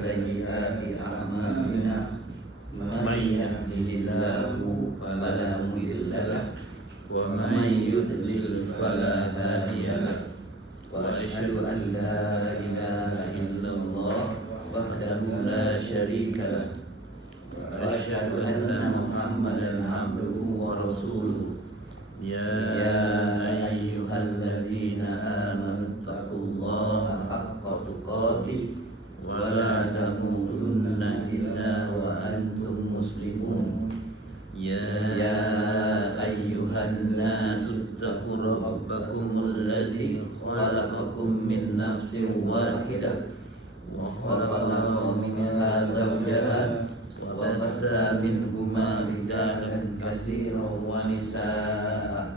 سيئات أعمالنا من يهده الله فلا مضل له ومن يضلل فلا هادي له وأشهد أن لا إله إلا الله وحده لا شريك له وأشهد أن محمدا عبده ورسوله يا أيها الذين آمنوا اتقوا الله حق تقاته ولا تموتن إلا وأنتم مسلمون يا أيها الناس اتقوا ربكم الذي خلقكم من نفس واحدة وخلق منها زوجها وبث منهما رجالا كثيرا ونساء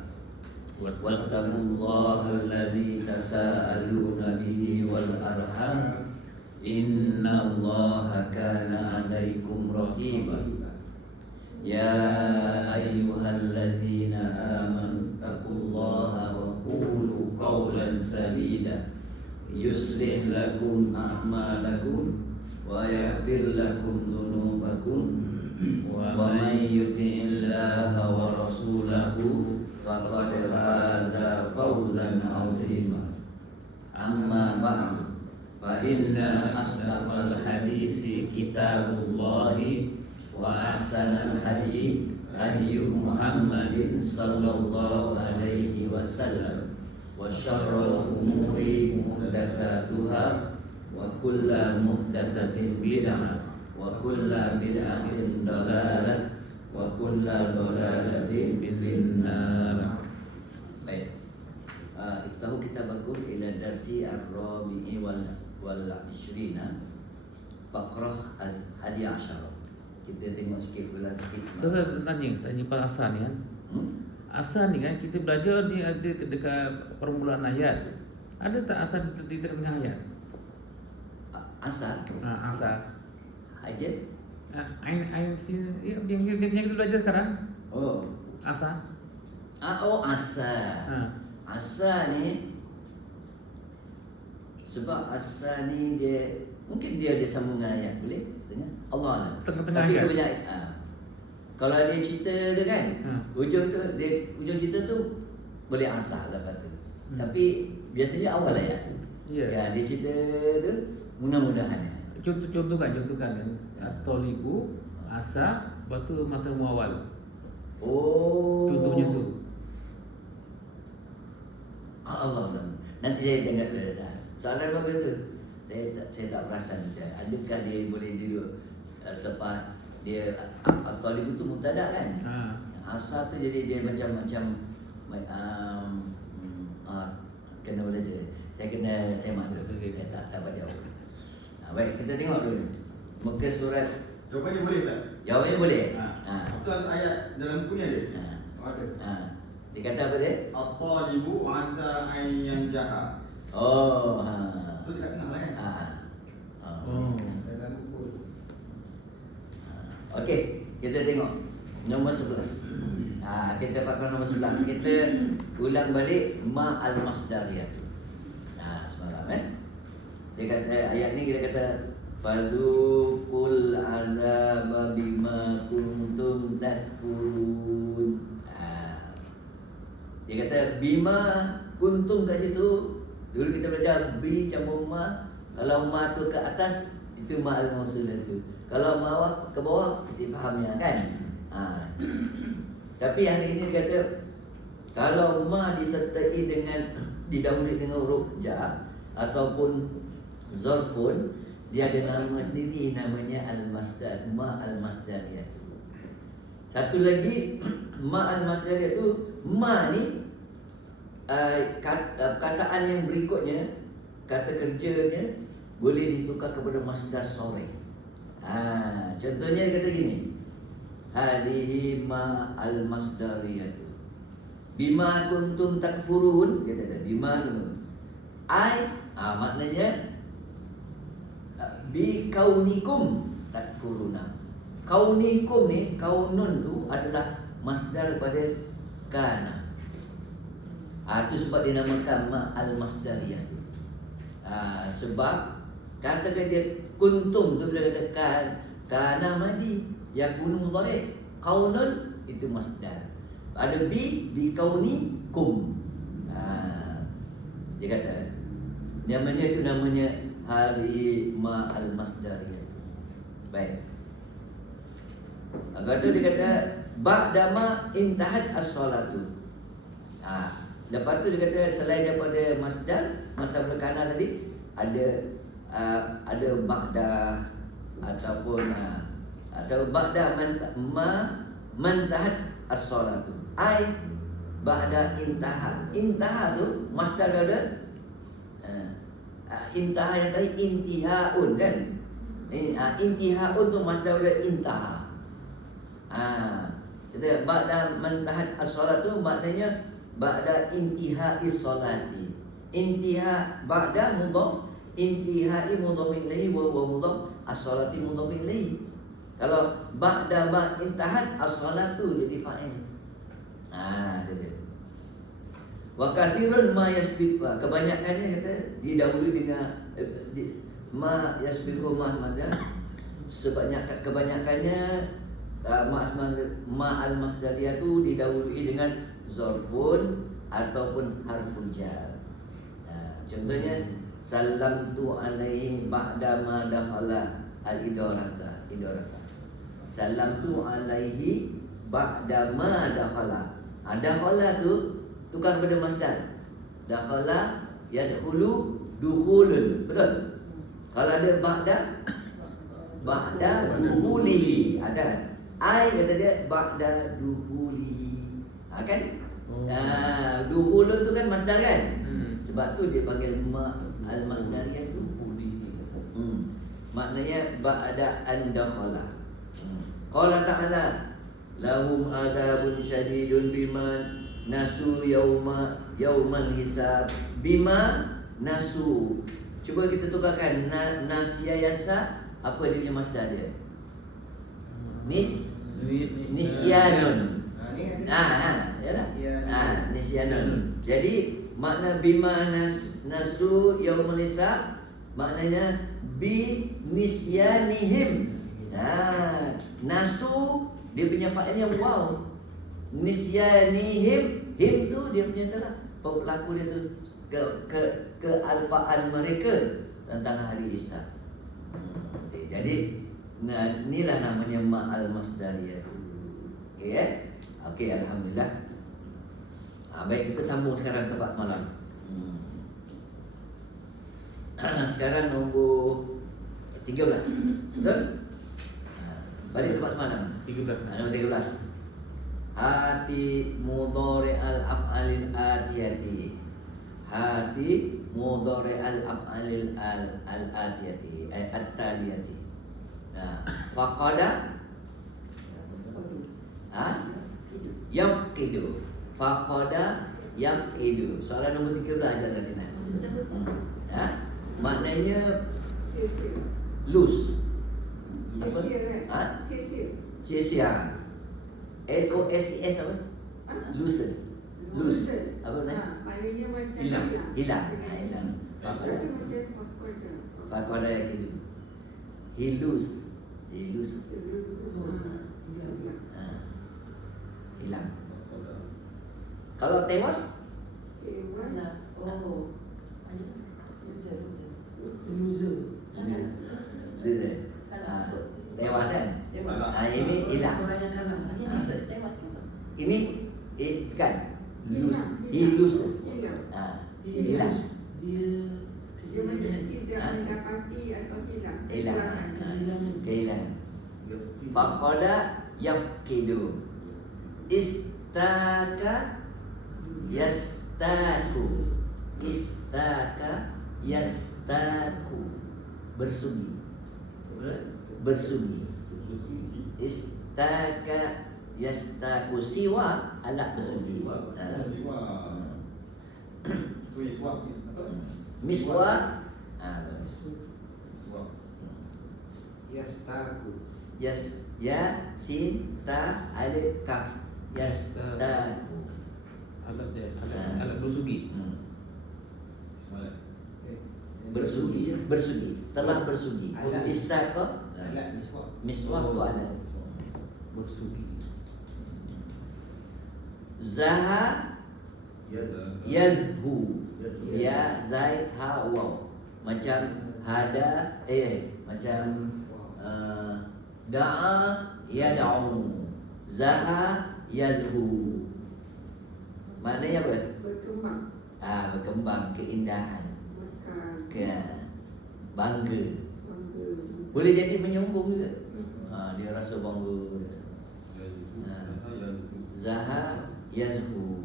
واتقوا الله الذي تساءلون به والأرحام إن الله كان عليكم رقيبا يا أيها الذين آمنوا اتقوا الله وقولوا قولا سديدا يصلح لكم أعمالكم ويغفر لكم ذنوبكم ومن يطع الله ورسوله فقد فاز فوزا عظيما أما بعد فإن أصدق الحديث كتاب الله وأحسن الحديث هدي محمد صلى الله عليه وسلم وشر الأمور محدثاتها وكل محدثة بدعة وكل بدعة ضلالة وكل ضلالة في النار. Baik. Iftahu kitabakum ila darsi ar-rabi'i wal 20 faqrah hadi asyara. Kita tengok sikit bulan sikit. Tanya pada asal ni kan. Asal ni kan kita belajar dia ada dekat permulaan ayat. Ada tak asal di tengah ayat? Asal? Asal. Aja? Ain si yang kita belajar sekarang. Oh, asal. Asal. Asal ni sebab asal ni dia mungkin dia ada sambungan ayat, boleh? Tengah Allah lah. Tengah-tengah ayat. Banyak, kalau dia cerita tu kan, ujung cerita tu boleh asal lah kata. Tapi biasanya awal ayat. Ya. Kan dia cerita tu mudah-mudahan. Contohkan Tolibu, Asa, lepas tu masa muawal. Oh. Contohnya tu. Allah. Nanti saya tengok dulu dah. Soalan bagus tu. Saya tak perasan macam adakah dia boleh duduk selepas dia Tolibu tu mubtada kan? Asa tu jadi dia macam kena belajar. Saya kena semak dulu. Okay. Tak baca. Baik, kita tengok dulu. Muka surat. Jawapannya boleh tak? Jawapannya boleh. Betul ayat dalam buku ni ada? Ada. Dia kata apa dia? At-talibu asa an yanjaha. Oh, Itu dekat tengah lah kan? Dalam buku. Okey, kita tengok nombor 11. Kita pakai nombor 11. Kita ulang balik ma al-masdariyah. Semalam dia kata ayat ni kita kata fadzuqul azaba bima kuntum takfurun. Dia kata bima kuntum kat situ. Dulu kita belajar bi campur ma. Kalau ma tu ke atas itu ma al-mausulah tu. Kalau ma ke bawah mesti fahamnya kan. Tapi hari ini dia kata kalau ma disertai dengan didahului dengan huruf ja ataupun zarfun, dia ada nama sendiri namanya al-masdar, ma al-masdariyah. Satu lagi ma al-masdariyah tu, ma ni kataan yang berikutnya, kata kerjanya boleh ditukar kepada masdar sore. Contohnya dia kata gini, hadihi ma al-masdariyah bima kuntum takfurun, kata bima kuntum maknanya bi kaunikum takfuruna. Kaunikum ni, kaunun tu adalah masdar pada kana. Itu sebab dinamakan ma al-masdariyah tu. Sebab Katakan dia kuntum tu bila katakan kana madi yakunu mudhari', kaunun itu masdar. Ada bi kauni kum. Dia kata namanya itu namanya hari ma al masdariyah. Baik. Lepas tu dia kata ba'dama intahat as-salatu. Lepas tu dia kata selain daripada masdar, masa berkana tadi ada ba'da ataupun atau ba'da man tahat as-salatu. Ai ba'da intaha. Intaha tu masdar ada intaha yang tadi intihaun kan? Intihaun tu masdar ada intaha. Kita ba'da man tahat as-salatu maknanya ba'da intihai salati. Intiha ba'da mudhaf, intihai mudhaf ilaihi wa huwa mudhaf, as-salati mudhaf ilaihi. Kalau ba'da ma intahat as-salatu jadi fa'il. Itu. Wa kasirun ma yasbiqu, kebanyakannya kata didahului dengan ma yasbiqu ma madza, kebanyakannya ma al-masdariyah tu didahului dengan zarfun ataupun harfun jar. Contohnya salamtu alaihi ba'da ma dakhala al-idarata. Salamtu alaihi ba'da ma dakhala. Dakhala tu tukar pada masdar. Dakhala yadkhulu dukhulun. Betul? Kalau ada ba'da dukhulihi, ada ai kata dia ba'da dukhulihi. Kan? Dukhulun tu kan masdar kan? Sebab tu dia panggil ma al-masdariyah tu. Maknanya ba'da an dakhala. Qala ta'ala lahum adzabun syadidun bima nasu yaumal hisab. Bima nasu. Cuba kita tukarkan nasya yansa, apa dia punya masdar dia? Nisyanun. Yalah. Nisyanun. Jadi makna bima nasu yaumul hisab maknanya bi nisyanihim. Nasu dia punya fa'ilnya waw. Nisyanihim, him tu dia punya telah pelaku dia tu kealpaan mereka tentang hari hisab. Jadi inilah namanya ma'al masdariyah. Okey, alhamdulillah. Baik, kita sambung sekarang tempat malam. Sekarang nombor 13. Betul? Balik tempat semalam. 13. Nombor 13. Hati mudhari al-af'alil atiyati. Hati mudhari al-af'alil al-atiyati, at-taliyati. Faqada yafqidu. Faqada yafqidu. Soalan nombor 13 aja kat sini. Maknanya lose. Apa? Sia-sia. LOSES apa? Loses. Lose. Apa namanya? Maknanya macam Hilang. Faqada yafqidu. He loses. Hilang. Kalau tewas? Loser. Tewas kan? Ini hilang. Ini kan? He loses. Hilang. Dia macam tidak mendapati atau hilang. Kehilangan. Faqada yafqidu. Istaka yastaku. Istaka yastaku. Bersunyi. Istaka yastaku. Siwa anak bersunyi. Miswak. Yastaku. Sin ta alif kaf. Yastaku. Alat bersugi. bersugi, telah bersugi. Alat. Istaqa Alat miswak. miswak tu alat. Bersugi. Zaha yazhu, ya zai ha waw, macam hada macam da'a yad'u, zaha yazhu. Maknanya apa? Berkembang. Berkembang, keindahan, Makan. bangga. Bangga. Boleh jadi menyombong juga. Hmm. Dia rasa bangga. Zaha yazhu.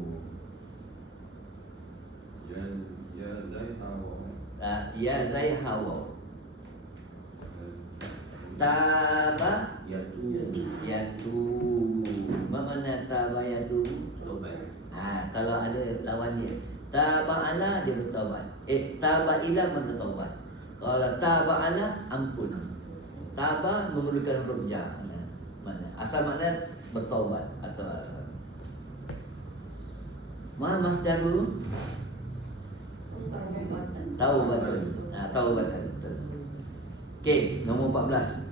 Ya zai hawa. Taba yatu. Apa makna taba yatu? Kalau ada lawan dia. Taba'ala dia bertaubat. Taba'ila bertaubat. Kalau taba'ala ampun. Taba memerlukan rujak. Mana? Asal makna bertaubat atau masdaru taubatan. Taubatan. Okey, nombor 14.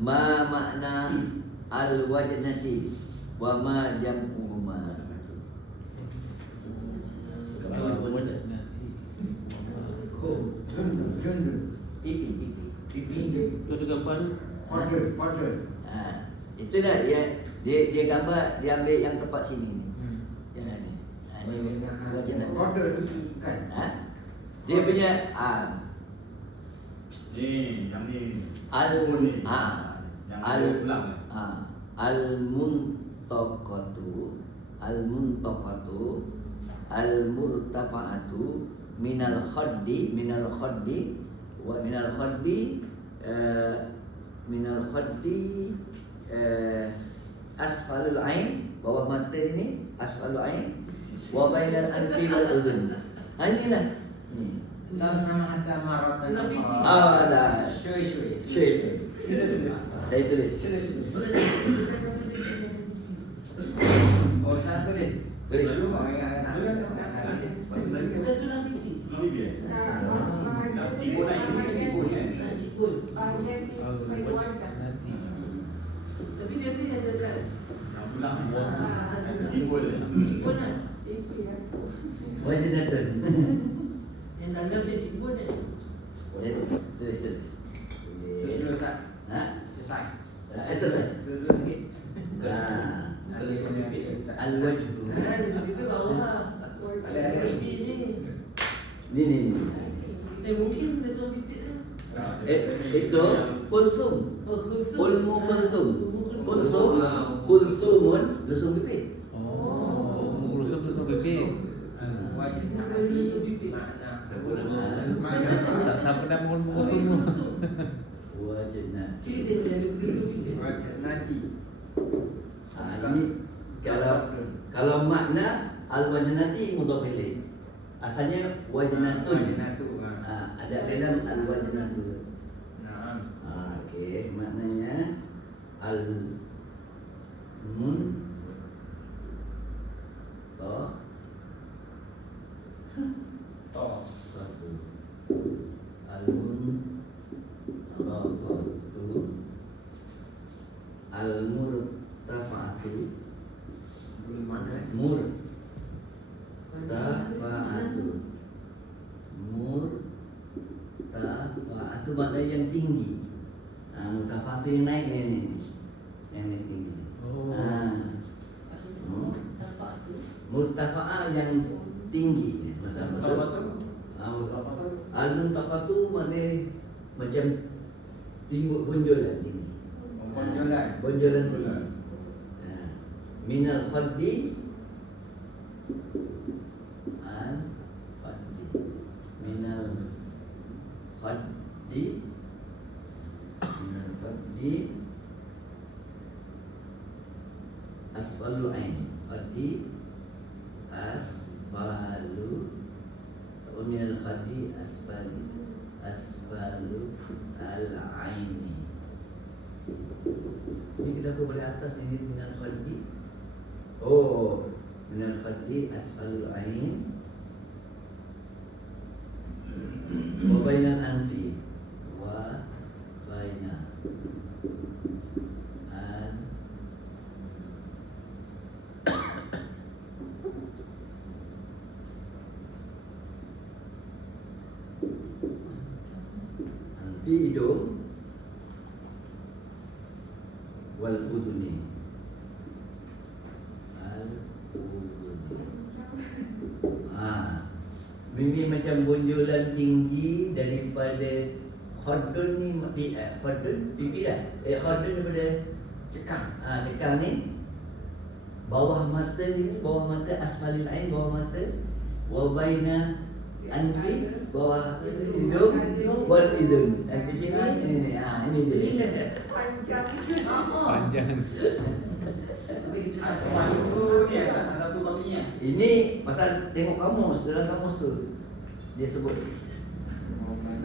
Ma makna al-wajnati wa ma jam'uhuma. Pipi. Tu ada gambar ni. Itulah dia gambar, dia ambil yang tepat sini ni. Yang ni. Ni wajnati. Dia punya Yang ni. al Yang al belang. al-muntaqatu al-murtafa'atu minal khaddi wa minal khaddi asfalul ain, bawah mata ini asfalul ain, wa bainal anfi wal udhun. Inilah ni. Lau sama hatta maratan. Dah. Syui. Saya tulis. Oh, satu ni. Tulis. Cipul naik, ini kan cipul kan? Nanti. Tapi dia tu yang dekat. Yang belang cipul. Cipun lah. Wajnatun. Yang dalam dia cipun dia. Tulis. Selesai tak? Selesai. Selesai. Exercise. Selesai sikit. Al-wajhu. Dia lebih bawah. Ada. Pipi ni. Ni. Dia mungkin dia suruh pipi tu. Itu kulsum. Oh, kulsum. Ulmu kulsum. Kulsumun lesung pipi. Kursus tu pipi. Wajib Kalau dia suruh pipi. makna. Siapa dah mau kursus tu? Wajnat. Cik dia ada suruh pipi. Nanti. Ini kalau makna al-wajnati mudhaf ilaih. Asalnya wajnatun. Ada dalam al-wajnatu. Okey, maknanya al-murtafa'atu Boleh mana? Murtafa'atu makna yang tinggi. Murtafa'atu yang naik ni. Yang naik tinggi. Murtafa'ah yang tinggi. Al-muntaqatu makna macam tinggi bonjolan tinggi. Bonjolan tinggi. Minal khaddi minal khaddi asfalul ain. Khaddi asfalu wa minal khaddi asfalu al-aini. Ini kenapa pada atas ini minal khaddi? Minal khaddi asfalul ain wa di hidung, wal uduni. Al uduni. Ini macam bonjolan tinggi daripada khadun ni, khadun pipi dah. Khadun daripada Cekang. cekang ni, bawah mata ni, bawah mata asfalil ain, bawah mata, wa baina anfi, bawah hidung, wal idun. Nanti sini ini dia. Panjang. Panjang. Asal itu ni satu kopinya. Ini pasal tengok kamus, dalam kamus tu dia sebut.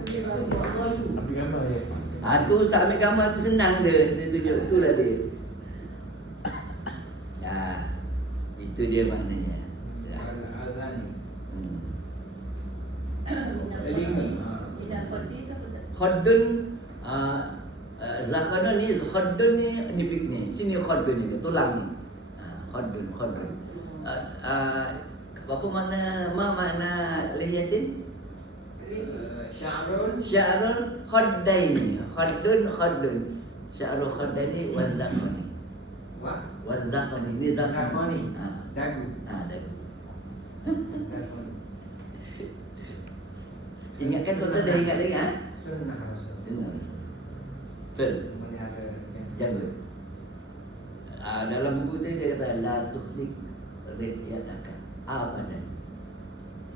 Ambil gambar ya. Tu Ustaz ambil gambar tu senang dia tunjuk. Itulah dia. Itu dia maknanya. Azan. Khadun zakana ni, khadun ni ni sini khadun ni tulang ni. Khadun. Apa makna lihatin? Sya'run. Sya'run khaddaini. Khadun. Sya'run khaddaini wa zakani. Wa zakani ni zakani. Dagu. Dagu. Ingatkan kau dah ingat lagi Sunnah Rasul. Dengar. Betul. Melihara Janggut. Dalam buku tu dia kata la tuhlik ri'yataka abadan.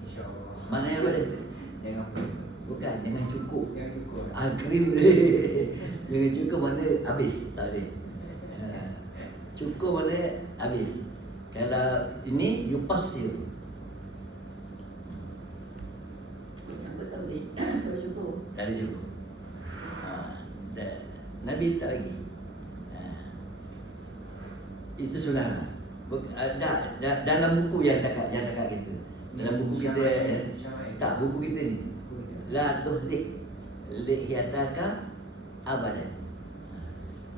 InsyaAllah. Mana yang apa dia? Jangan Bukan, jangan cukup. Jangan cukup. Krim jangan cukup mana habis. Tak boleh. Cukup mana habis. Kalau ini you pasir. Tak ada cukup. Nabi tak lagi. Itu sudah. Dalam buku yang cakap gitu. Dalam buku kita tak, buku kita ni. La tuhlik lihyataka abadan.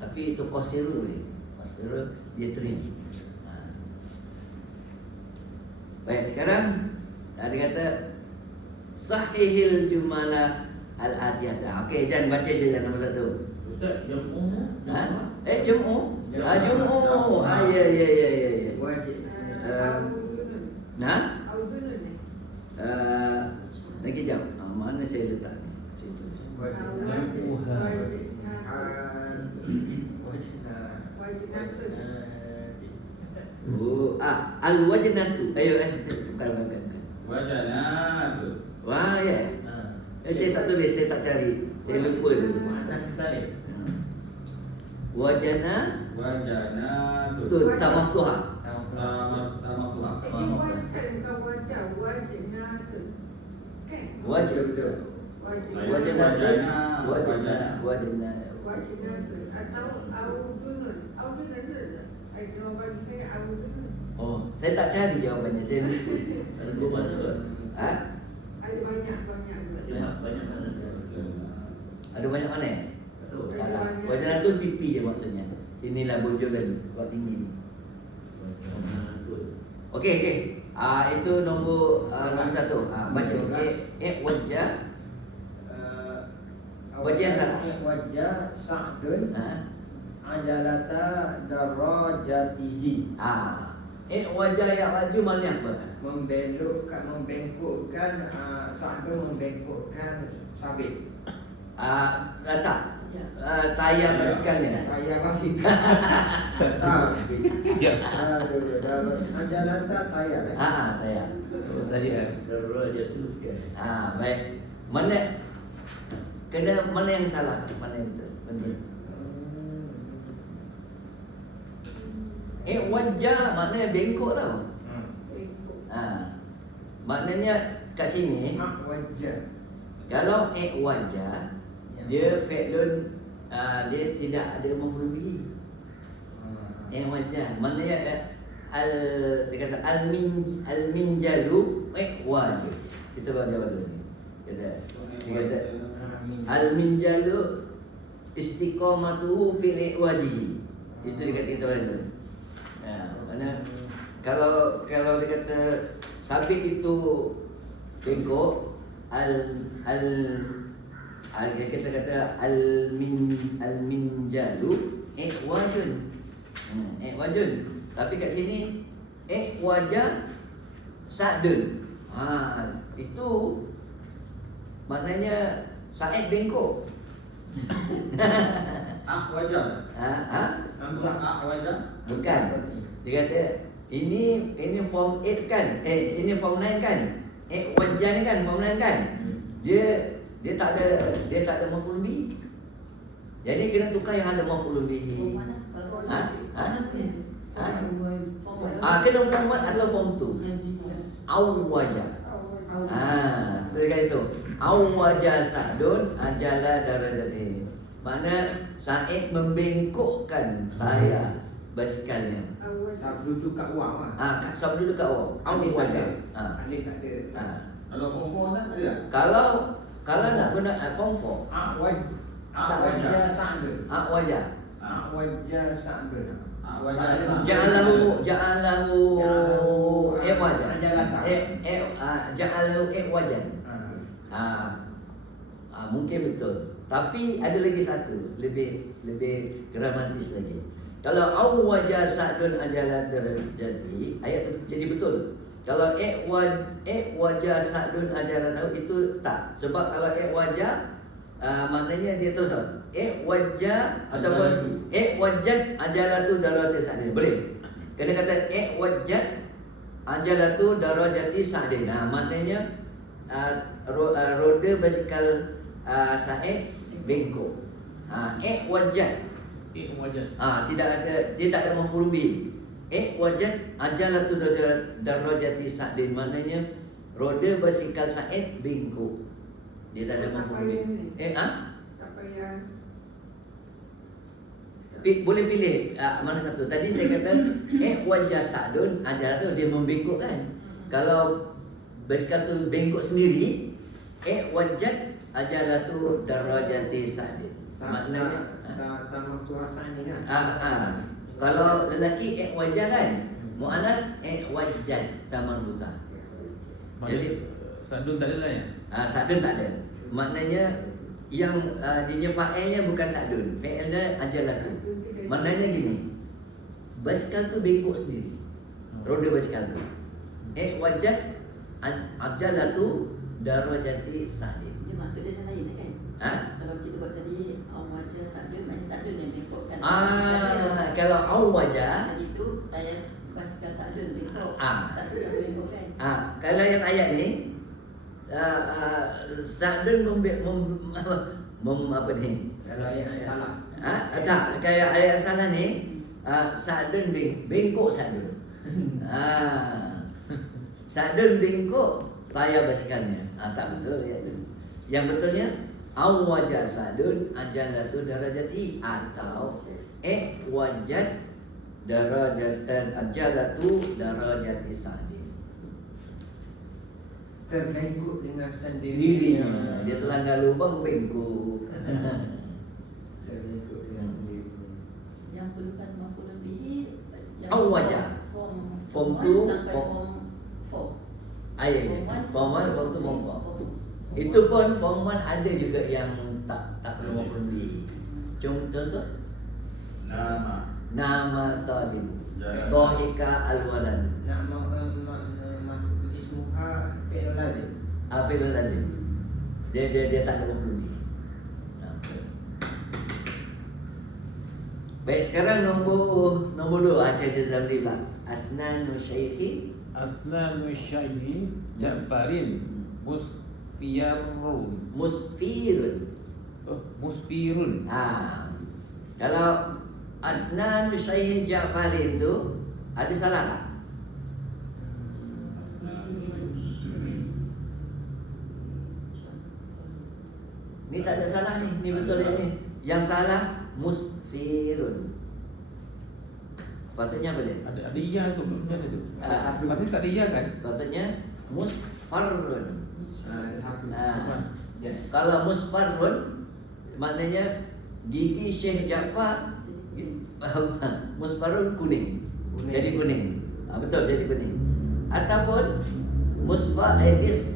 Tapi itu qasirun ni. Qasirun dia trim. Baik, sekarang dia kata sahihil jumala al-atiyata. Okey, jangan baca je yang nombor 1. Ustaz, jam'u. Jum'u. Jum'u. Ya. Wajib. Lagi jam. Mana saya letak ni? Saya tulis. Al-wajnatu. Ayo, bukan. Wajanatu. Wah, ya. Saya tak tulis, saya tak cari. Saya lupa tu. Nasi salib. Wajanatu. Tu tamaftuha. Oh, saya tak cari jawapannya. Saya lupa. Ada banyak. Ada banyak mana? Tak tak. Wajah tu pipi je maksudnya. Inilah bonjolan buat tinggi ni. Okey. Itu nombor 1. Baca. Wajah. Wajah yang salah. Wajah Sa'dun ajalata darajatihi. Wajah yang maju mana apa? Membengkokkan Sa'dun membengkokkan sabit. Tak. Tayar basikalnya. Tayar basikal. Sabit. Ajalata tayar. Tayar. Tayar. Baik. Mana yang salah? Mana yang betul? Wajah maknanya bengkok lah. Maknanya kat sini Wajah. kalau wajah dia fi'lun, dia tidak ada maf'ul bihi. Wajah maknanya dia kata al-minjalu wajib. Kita baca tu ni. Dia kata al-minjalu istiqamatuhu fil wajhi. Itu dia kata kita baca. Mana kalau dia kata sabit itu bengkok, kita kata al-minjalu iwajun. Iwajun. Tapi kat sini iwaja sa'dun. Itu maknanya Sa'id bengkok. Wajah. Hamzah wajah. Bukan. Dia kata ini form 8 kan? Ini form 9 kan? Wajah ni kan form 9 kan? Dia tak ada maf'ul bihi. Jadi kena tukar yang ada maf'ul bihi. Kena form 1 atau form 2. Awwaja. Dia kata itu. Awwaja Sa'dun ajala darajati. Makna Sa'id membengkokkan tayar basikalnya. Sabdu tu kat wang lah. Kat sabdu tu kat wang. Awwaja. Alif tak ada. Kalau form 4 tak ada tak? Kalau nak guna form 4. Wajah Sa'dun. Wajah. Wajah Sa'dun. Ja'alahu wajah. Ja'alahu wajan. Mungkin betul. Tapi ada lagi satu lebih dramatis lagi. Kalau awwaja Sa'dun ajala darajati, ayat tu jadi betul. Kalau wajah Sa'dun ajala tahu itu tak. Sebab kalau wajah maknanya dia terus wajah ataupun wajat ajalatu darajati Sa'din. Boleh. Kena kata wajat ajalatu darajati Sa'din. Maknanya roda basikal Sa'id bengkok. Wajat. Tidak ada, dia tak ada maf'ul bihi. Wajat ajalatu darajati Sa'din. Maknanya roda basikal Sa'id bengkok. Dia tak ada maf'ul bihi. Tak payah. Boleh pilih mana satu. Tadi saya kata wajah Sa'dun ajalatu dia membengkok kan. Kalau basikal tu bengkok sendiri, wajat ajalatu darajati Sa'din. Maknanya tak maftuha sani kan. kalau lelaki wajah kan, muannas wajat tamarbuta. Jadi Sa'dun tak ada lah ya. Sa'dun tak ada. Maknanya yang dia fa'ilnya bukan Sa'dun, fa'ilnya ajalatu. Maknanya gini, basikal tu bengkok sendiri, roda basikal tu. Wajat ajalatu darajati Sa'din. Dia maksud dia dah lain kan? Kalau kita buat tadi wajah Sa'dun, maknanya Sa'dun yang bengkokkan. Kalau awwaja Tadi tu tayar basikal Sa'dun bengkok. Tapi Sa'dun bengkok kan? kalau yang ayat ni Sa'dun apa ni? Kalau ayat salah. Tak, kayak ayat salah ni Sa'dun bengkok Sa'dun. Sa'dun bengkok tayar basikalnya. Tak betul ayat tu. Yang betulnya awwaja Sa'dun ajalatu darajati atau wajat ajalatu darajati Sa'din. Terbengkok dengan Dirinya dia terlanggar lubang bengkok. Terbengkok dengan sendirinya. Yang perlukan maf'ul bihi Awwaja. Form 2 sampai form 4. Form 1, form 2, form 4. Itu pun form 1 ada juga yang tak perlu maf'ul bihi. Contoh nama talib. Dhahika al-walad. Nama masuk ismuha fi'il lazim. Fi'il lazim. Dia tak ada maf'ul bihi. Baik, sekarang nombor 2 Aceh Jazamli lah. Asnanu Syaikhi Asnanu Syaihi Ja'farin Musfirun. Musfirun. Kalau Asnanu Syaikhi Ja'farin tu ada salah tak? Ni tak ada salah ni. Ni betul ni. Yang salah musfirun. Sepatutnya apa dia? Ada iya tu belum ada tu. Patutnya tak ada iya kan? Sepatutnya musfarrun. Satu. Kalau musfarrun maknanya gigi Syekh Ja'far musfarrun kuning. Jadi kuning. Betul, jadi kuning. Ataupun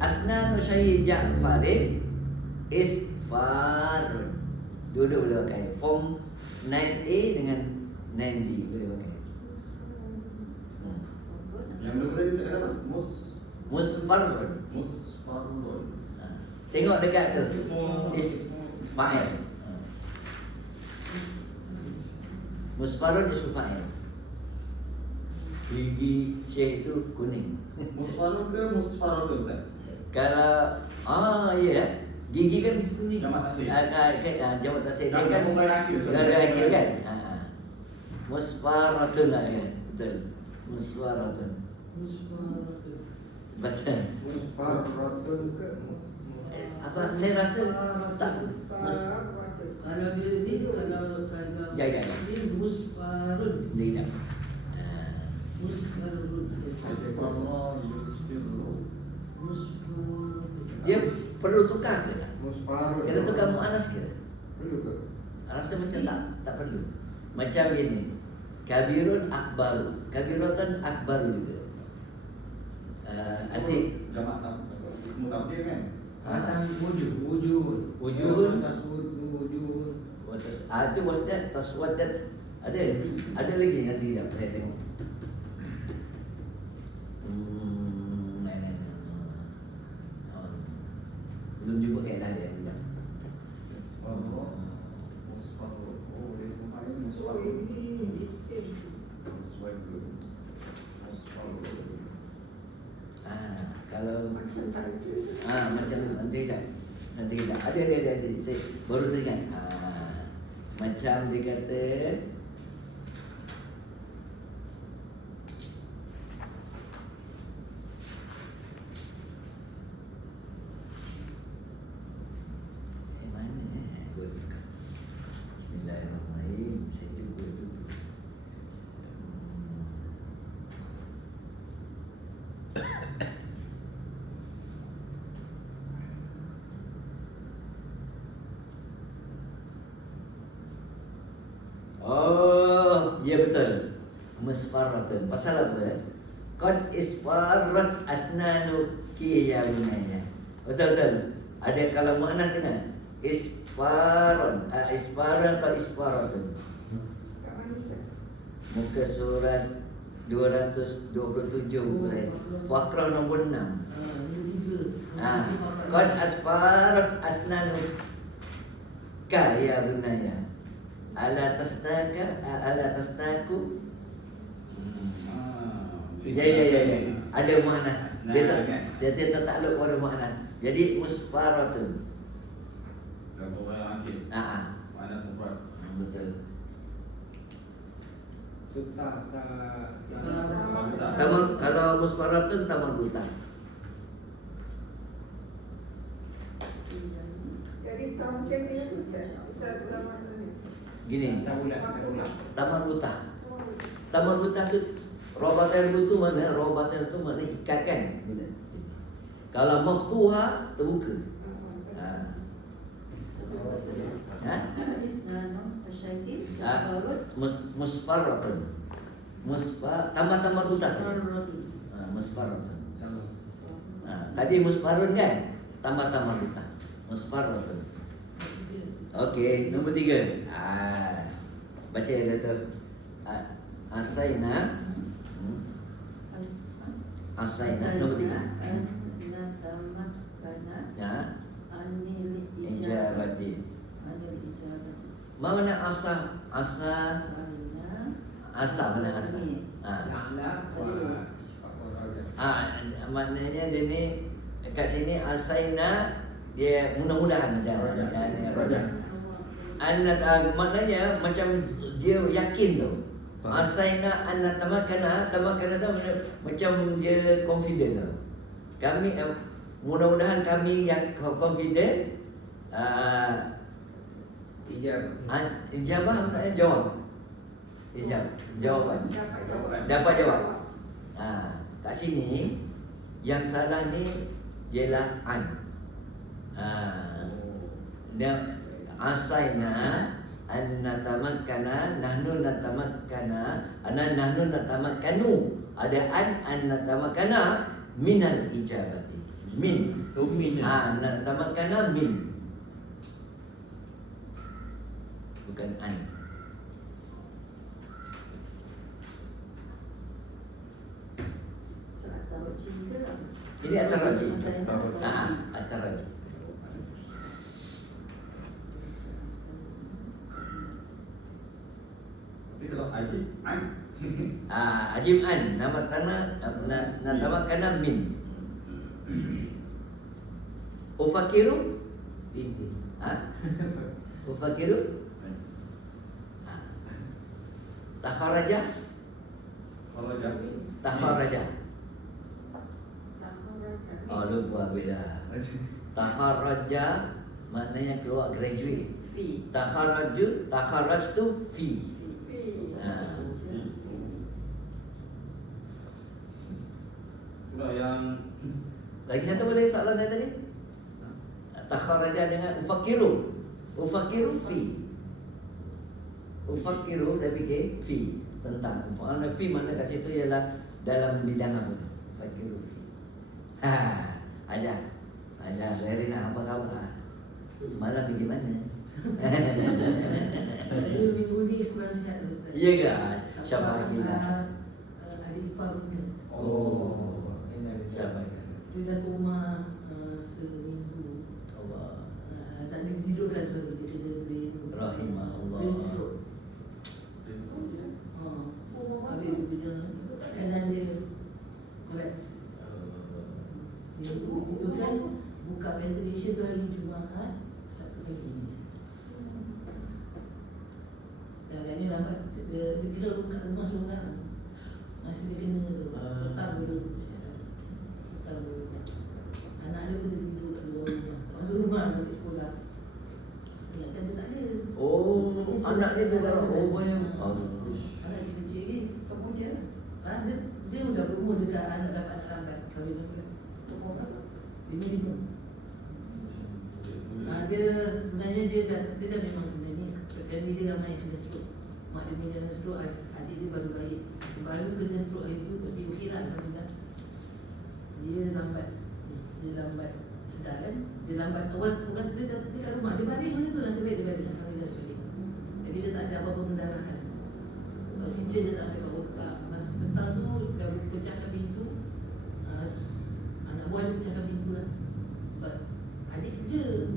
asnanu Syekh Ja'farin is musfarun. Dua-dua boleh pakai. Form 9A dengan 9B boleh pakai. Yang mula-mula ni saya kata apa? Musfarun. Musfarun. Tengok dekat tu. Ismu- Fa'il. Musfarun ismu fa'il. Gigi Syekh itu kuning. Musfarun ke musfarun Ustaz? Kalau ya, gigi kan kuning. Jamak taksir. Jamak taksir dia Yang kan gabungan akhir. akhir kan. Musfaratun lah ya. Betul. Musfaratun. Bahasa Musfarun ke apa saya rasa tak Kalau dia ni kalau Jaga. ni musfarun. tidak. Musfarun. Musfarun, musfarun. Musfarun. Dia perlu tukar ke tak? Musfarun. Kita tukar mu'anas ke? Perlu ke? Rasa macam tak perlu. Macam ini. Kabirun akbaru. Kabiratan akbaru juga. Nanti Jamak tak. Ismu tabdir kan? Atas wujud. Wujud. Atas wujud. itu wasdat taswadat ada lagi nanti tak saya tengok. Belum jumpa kaedah dia tidak. Musfarun. Musfarun. Oh, dia ismu fa'il So musfarun. ini same. Musfarun. Musfarun. Kalau Macam tadi. macam nanti tak ada saya baru teringat. Macam dia kata mana Bismillahirrahmanirrahim. Saya cuba dulu. Oh, ya betul. Musfaratun. Pasal apa? Qad isfarat asnanuki ya bunaya. Betul. Ada kalau makna kena isfarun. Isfaran atau isfaratun. Kat mana Ustaz? Muka surat 227 Fakrah nombor 6. Ini tiga. Qad asfarat asnanuka ya bunaya. Ala tastaku. Ya. Ada muannas. Dia tertakluk pada muannas. Jadi musfaratun. Gabungan yang akhir. Manas mufrad. Betul. Tak. Taman kalau musfaratun taman buta. Jadi tahun sini kan Ustaz? Ustaz ulama ni. Gini, Tak ulang. taman buta. Taman buta tu robatan butu mana? Robatan tu mana ikat kan? Kalau maftuha terbuka. Isnanu tasyahid Ah. musfarun. Musfaratun. Taman buta saja. Musfaratun. Tadi musfarun kan? Taman buta. Musfaratun. Okey, nombor 3. Baca kata asaina. Asaina nombor 3. Natamakkana Ya, anil ijabati. anil ijabati. Mana asa? Asa mana asa? Maknanya dia ni kat sini asaina dia mudah-mudahan macam roja. Maknanya macam dia yakin tu. Asaina anna tamakana tu macam dia confident tu. Kami mudah-mudahan kami yang confident. Ijabah maknanya jawab. Jawapan. Dapat jawab. Kat sini yang salah ni ialah an. Dan asaina an natamakkana nahnu natamakkana nahnu natamakkanu. Ada an natamakkana minal ijabati. Min. Natamakkana min. bukan an. Surat Taraji ke apa? Ini At-Taraji. Masa yang tahu At-Taraji. Tapi kalau Ajib, An. Ajib an, nama tanah nama kana min. Ufakiru? Tintin. Ufakiru? Takharaja? Kalau Jamin. Takharaja. Takharaja. Oh, lupa beda. Takharaja maknanya keluar, graduate. Fi. Takharaj tu fi. Pula yang Lagi satu boleh soalan saya tadi? Takharaja dengan ufakiru. Ufakiru fi. Ufakiru saya fikir fi tentang. Makna fi mana kat situ ialah dalam bidang apa? Ufakiru fi. Ada Rerina apa khabar? Semalam pergi mana? Saya minggu ni kurang sihat Ustaz. Iya kan? Siapa lagi lah? Adik ipar punya. Oh, enak. Siapa? Dia dah koma seminggu. Allah. Tak boleh tidur kan sorry. Dia kena brain Rahimahullah. brain stroke. Habis dia punya kanan dia collapse. Dia tidur kan, buka ventilation tu hari Jumaat, Sabtu pagi. Dan agaknya lambat dia kira kat rumah seorang. Masih dia kena tu, petang dulu. Petang dulu. Anak dia pun dia tidur kat luar rumah. Tak masuk rumah, balik sekolah. Ingatkan dia tak ada. Oh, anak dia tu orang. Oh, banyak. Anak kecil ni, kamu dia. Dia sudah berumur dekat anak lambat. Kahwin lambat. Pokok berapa? 55. Dia sebenarnya dia dah memang kena ni. Family dia ramai yang kena stroke. Mak dia ni kena stroke, adik dia baru baik. Baru kena stroke hari tu, tapi okey lah alhamdulillah. Dia lambat sedar kan. Dia lambat orang dia kat rumah. Dia baring macam tu nasib baik dia baring. Alhamdulillah dia baring. Jadi dia tak ada apa-apa pendarahan. Oksigen dia tak pakai otak. Masa petang tu dah pecahkan pintu. Anak buah dia pecahkan pintu lah. Sebab adik kerja.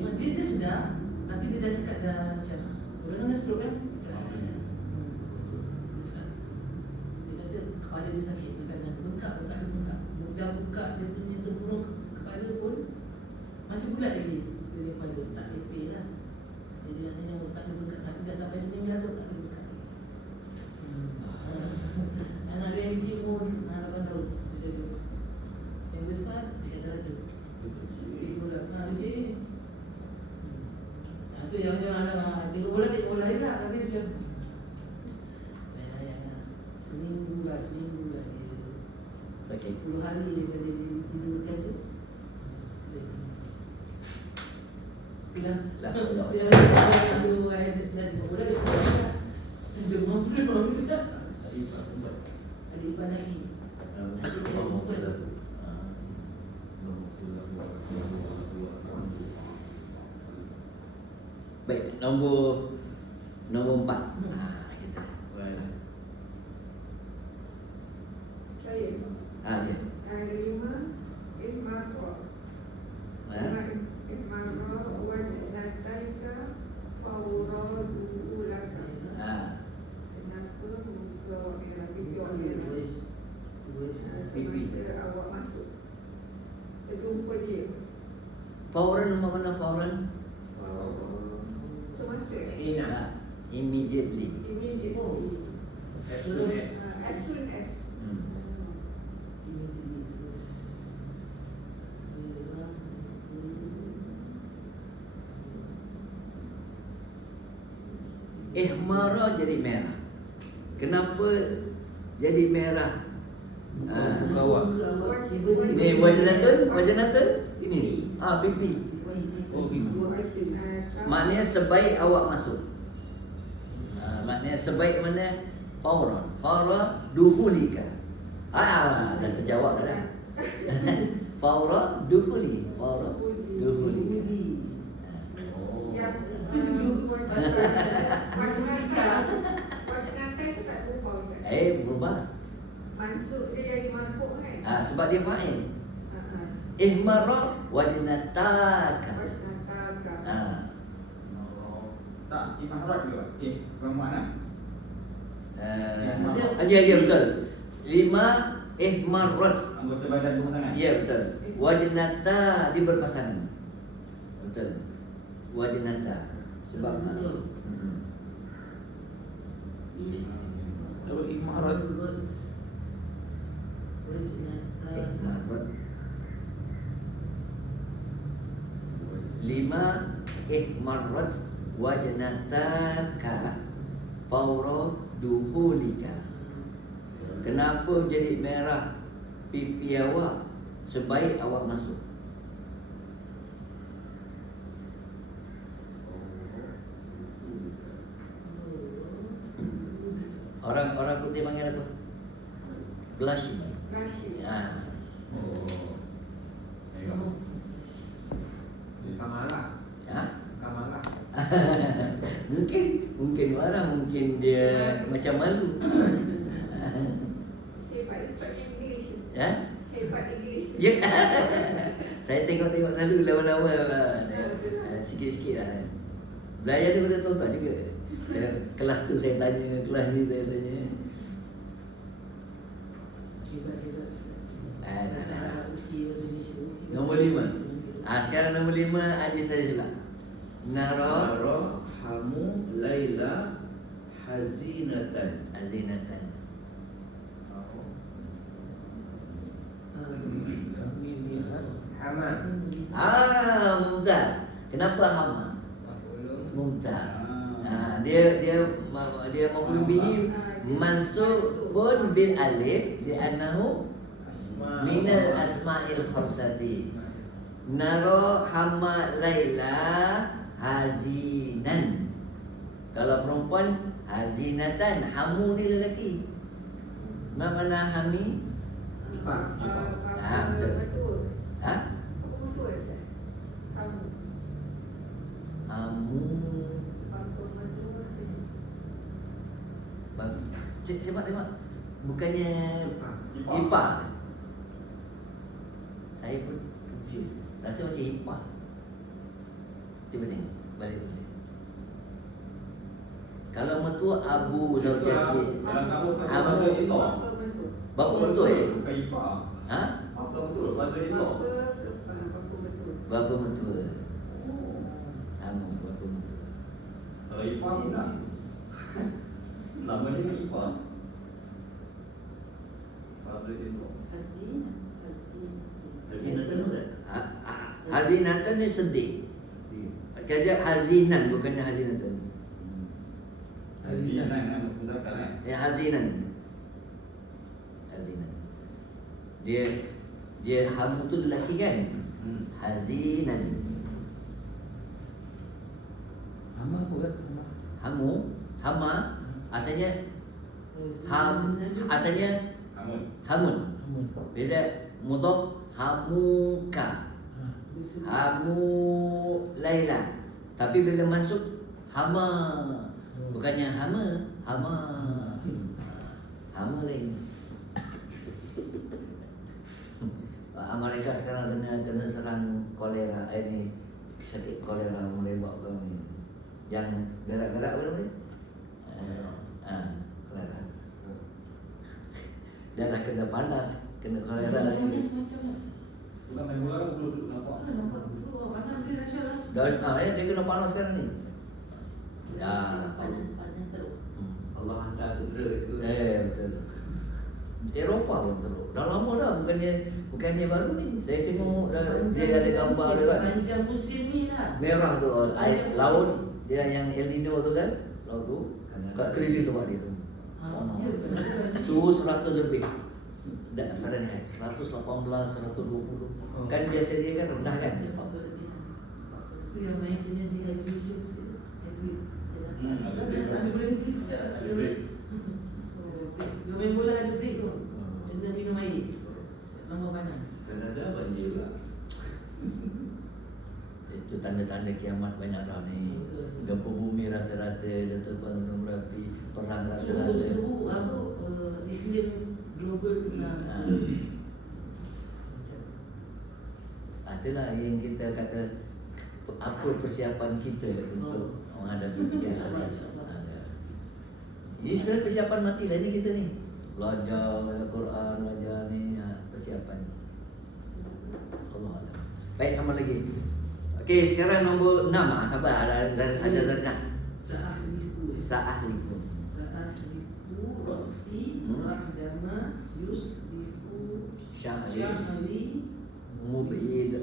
Lagi dia sedar, tapi dia dah cakap dah macam orang kena stroke kan? Dia cakap, dia kata kepala dia sakit di kanan, bengkak. Dah buka dia punya tempurung kepala pun masih bulat lagi dari kepala, tak lepeh lah. Jadi maknanya otak dia bengkak sampai meninggal pun tak boleh bengkak. Anak dia yang kecil umur 8 tahun. Yang besar dia dah tu. Cik. Itu yang macam mana tengok bola je lah. Tapi macam layan-layan seminggu lah dia Sakit. 10 hari daripada dia tidurkan tu. Itulah. Lah. Dia macam tu dan tengok bola dia lah. Demam dah. Adik ipar lagi. Adik dia perempuan. Baik, nombor 4. Kita. Baiklah. Saya. Ya. Kelima, Imaro. Imaro wajnataika faura duulaka. Kenapa muka merah video merah? Semasa awak masuk, terjumpa dia. Fauran mana fauran? Semasa Immediately. as soon as. as soon as. Ihmara jadi merah. Kenapa jadi merah? Bawah. Ni wajnatun ini. Pipi. Oh, pipi. Maknanya sebaik awak masuk. Maknanya sebaik mana? Fauran. Faura duhulika. Dah terjawab dah. Faura duhuli. Faura Duhuli. Oh. Yang Wajnata itu tak berubah Ustaz. Berubah. Mansub dia jadi marfu' kan? Sebab dia fa'il. Ha. Ihmarra wajnataka. Wajnataka. Tak, ihmarat juga. Bukan muannas. Ya betul. 5 ihmarrat. Anggota badan dua pasangan. Ya betul. Wajnata dia berpasangan. Betul. Wajnata. Sebab Kalau ihmarat ihmarrat. 5 ihmarrat wajnataka fawra duhulika. Kenapa jadi merah pipi awak sebaik awak masuk? Orang putih panggil apa? Blushing. Blushing. Tengok. Kamarah. Kamarah. Mungkin marah, mungkin dia macam malu. Hebat English. Hebat English. Ya. Saya tengok selalu lama-lama sikit-sikit lah. Belajar dia betul tonton juga. Kelas tu saya tanya, kelas ni saya tanya. Nombor 5. Sekarang nombor 5 adik saya silap. Nara hamu Laila hazinatan. azinatan. kami lihat Hamad. Mumtaz. Kenapa hama? Mumtaz. Dia maf'ul bihi mansubun bil alif li'annahu min al asma'il khamsati. Nara hama Laila hazinan. Kalau perempuan hazinatan, hamu ni lelaki. Mana hami? Betul. Betul. Ha? Betul Ustaz. Kamu. Hamu. Apa betul sih? Tengok. Bukannya Ipah. Saya pun confused. Rasa macam Ipah. Cuba tengok. Balik. Kalau mertua Abu Zaujati. Dalam kamus Abu. father-in-law. Apa betul? Bapa mertua Bukan ipar. Ha? Apa betul? Father-in-law. Apa betul? Bapa mertua. Hamu bapa mertua. Kalau ipar tidak. Selama ni kan ipar. Father-in-law. Hazinatan ni sedih. Kerja hazinan bukannya hazinatan. Hazinan kan? Muzakkar kan? Hazinan. Dia hamu tu lelaki kan? Hazinan. hama bukan Hama asalnya asalnya Hamun. hamun. Bila mudhaf hamuka. Hamu Laila. Tapi bila masuk hama, bukannya hama lain. Amerika sekarang kena serang kolera. Ini sakit kolera mulai buat kami. Yang gerak-gerak apa namanya? Kolera. Dah lah kena panas, kena kolera lagi. Bukan main bola kan belum nampak. Dia kena panas sekarang ni. Ya. Panas teruk. Allah hantar tentera itu. Betul. Eropah pun teruk. Dah lama dah, bukannya baru ni. Saya tengok dia ada gambar dia kan. Panjang musim ni lah. Merah tu air laut dia yang El Nino tu kan. Laut tu kat keliling tempat dia tu. Suhu 100 lebih. Fahrenheit 118, 120. Kan biasa dia kan rendah kan. Dia 40 lebih. Itu yang main kena dehydration sikit. Ada break. Ada berhenti sekejap. Ada break. Dia main bola ada break tu. Kena minum air. Lama panas. Kanada banjir lah. tanda-tanda kiamat banyak dah ni. Gempa bumi rata-rata, letupan gunung berapi, perang rata-rata. Suhu iklim global tu lah. Itulah yang kita kata apa persiapan kita untuk menghadapi InsyaAllah, kiamat. insyaAllah. Ini sebenarnya persiapan mati lah ni kita ni. Belajar Al-Quran, belajar ni persiapan. Allah Allah. Baik, sama lagi. Okey, sekarang nombor 6. Sabar, ajar Zainah. Sa'ahliku. Sa'ahliku. Sa'ahliku Roksi Ba'dama Yusbihu Sya'ri Sya'ri Mub'idon.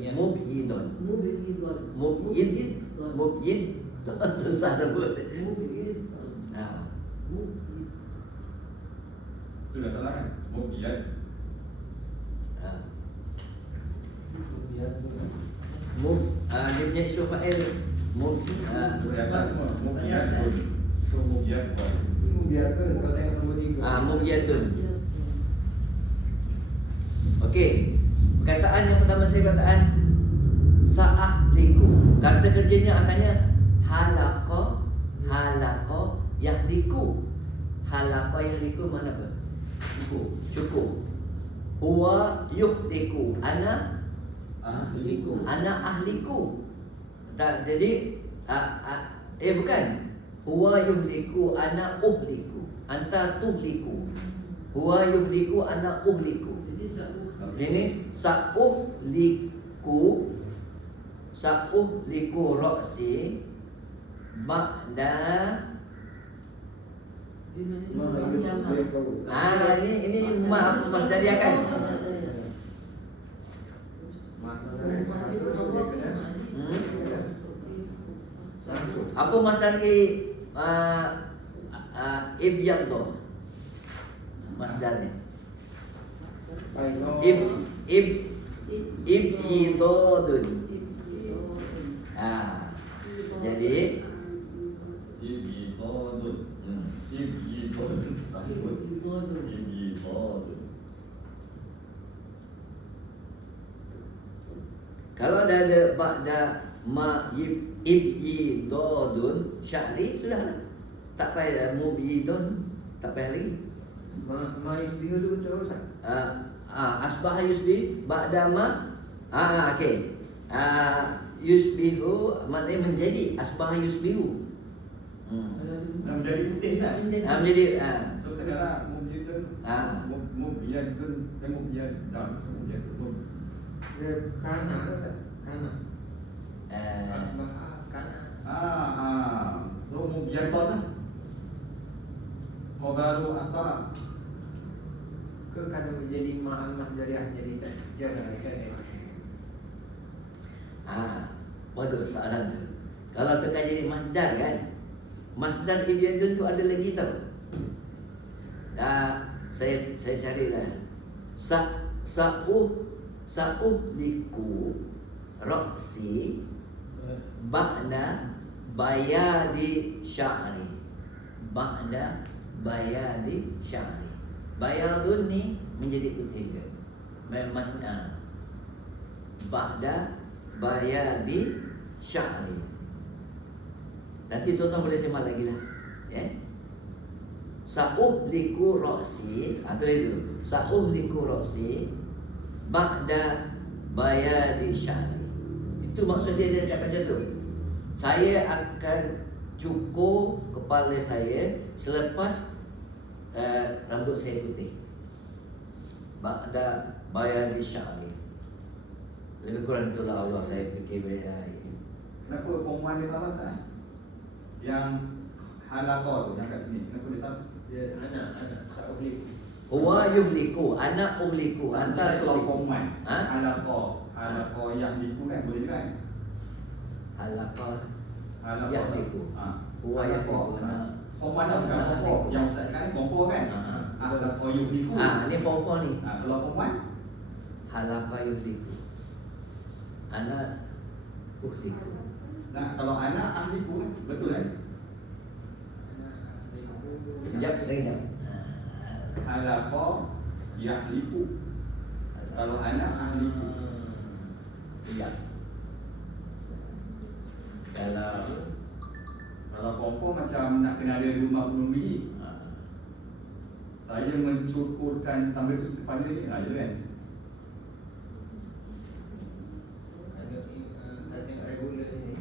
Mub'idon Mub'id. Susah sebut. Mub'idon Ha. Mub'id. Itu dah salah kan? Mubiyad. Ha. Dia punya isu fa'il. Dua di atas semua. Mubiyad. So mubiyad buat. Biarkan kau tengok nombor 3. Mub'idun. Okey. Perkataan yang pertama saya perkataan sa'ahliku. Kata kerjanya asalnya halaqa yahliku. Halaqa yahliku mana apa? Cukup. Huwa yuhliku. Ana ahliku. Tak, jadi bukan. Huwa yuhliku ana uhliku. Anta tuhliku. Huwa yuhliku ana uhliku. Jadi sa'u Ini sa'uhliku ra'si ba'da. Ini maaf Mas Daria kan? Apa Mas Dari Ibyaddo? Mas Dari Ibyidodun. Jadi Ibidodun. Ibidodun. Sambut. Ibidodun. kalau dah ada ba'da ma ibyidodun sya'ri sudahlah. Tak payah mubidun, tak payah lagi. Ma'is bingung tu betul Ustaz? Asbah yusbih ba'da ma. Okey. Yusbihu maknanya menjadi. Asbah yusbihu. Dah menjadi putih kan? Menjadi So kadang-kadang mubiyadun. Mubiyadun. Mubiyadun. Mubiyadun. Dia kana tu Ustaz? Kana. So mubiyadun lah. Khobaru asbah. Ke kana menjadi ma'al masdariyah jadi tak jalan kan? Bagus soalan tu. Kalau tu kan jadi masdar kan. Masdar ibyadun tu ada lagi tau. Saya carilah. Sa'uhliku ra'si ba'da bayadi sya'ri. Ba'da bayadi sya'ri. Bayadun ni menjadi putih ke? Masdar. Ba'da bayadi sya'ri. Nanti tuan-tuan boleh semak lagi lah. Sa'uhliku ra'si. Itu lagi dulu. Sa'uhliku ra'si ba'da bayadi sya'ri. Itu maksud dia cakap macam tu. Saya akan cukur kepala saya selepas rambut saya putih. Ba'da bayadi sya'ri. Lebih kurang itulah Allah saya fikir baik. Kenapa form 1 dia salah Ustaz? Yang halaqah tu yang kat sini. Kenapa dia salah? Dia anak sa'uhliku. Huwa yuhliku, ana uhliku, anta Kalau tuhliku. form 1 halaqah yang liku kan boleh juga kan? Halaqah Halaqah yahliku. Huwa yahliku, ana. Form 1 dah bukan form 4. Yang Ustaz kan form 4 kan? Halaqah yuhliku. Ni form 4 ni. Kalau form 1 Halaqah yuhliku. Ana uhliku. nah, kalau anak ahliku kan betul kan? Sekejap, sekejap. Halaqah yahliku. Kalau anak ahliku. Sekejap. Kalau form 4 macam nak kena ada 50 biji. Saya mencukurkan somebody kepada ni ada kan? Kalau tengok regular ni.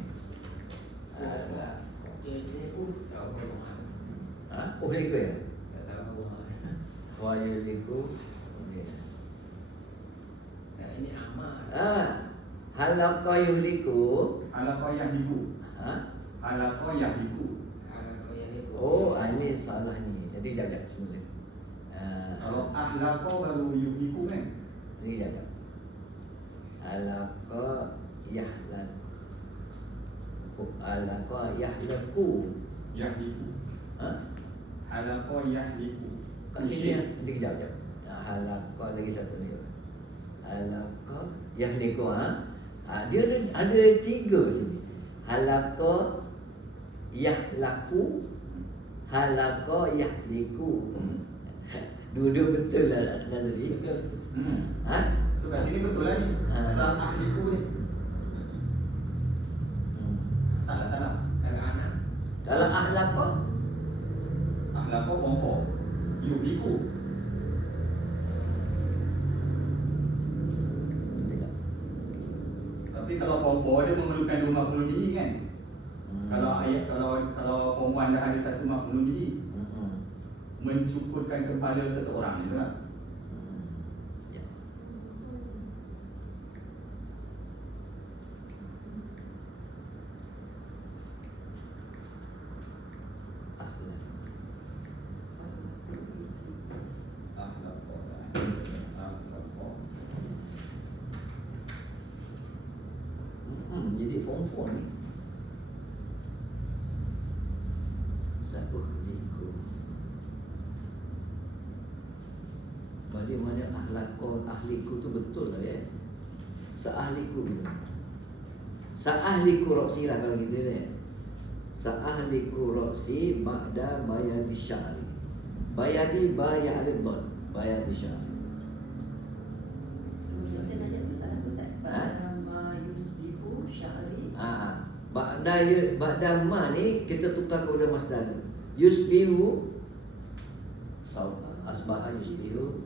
Dia sini pun tak tahu mana. Oh liku ya? Tak tahu mana. Wahyu liku. Nah, ini amal. Halaqah yuhliku. Halaqah yahliku. Ha? Halaqah yahliku. Kalau kau yang ni. Oh, ini salah ni. Nanti jap semula. Kalau ahlaqah baru yuhliku kan? Ini jap. Halaqah yahlaku. Halaqah yahlaku. Yahliku. Ha? Halaqah yahliku. Kat sini ya. Nanti jap. Halaqah lagi satu ni. Halaqah yahliku dia ada 3 sini. Halaqah yahlaku, halaqah yahliku. Dua-dua betul lah Nazri. So kat sini betul lah ni. Sa ahliku ni. Taklah salah. Kalau anak. Kalau ahlaqah Ahlaqah form 4. Yuhliku. Tapi kalau form 4 dia memerlukan 50 biji kan? Kalau ayat kalau form 1 dah ada 150 biji, mencukurkan kepada seseorang gitu lah. Jadi form 4 ni Sa'uhliku. Bagaimana ahliku tu betul lah ya. Sa'ahliku roksi lah kalau gitu ya. Sa'ahliku roksi ba'da bayadi sya'ri. Bayadi bayadi dhon. Bayadi sya'ri. Kita nak jadi salah tu Ustaz. Ma yusbihu sya'ri. Ba'da ma ni kita tukar kepada masdar. Yusbihu asbaha yusbihu.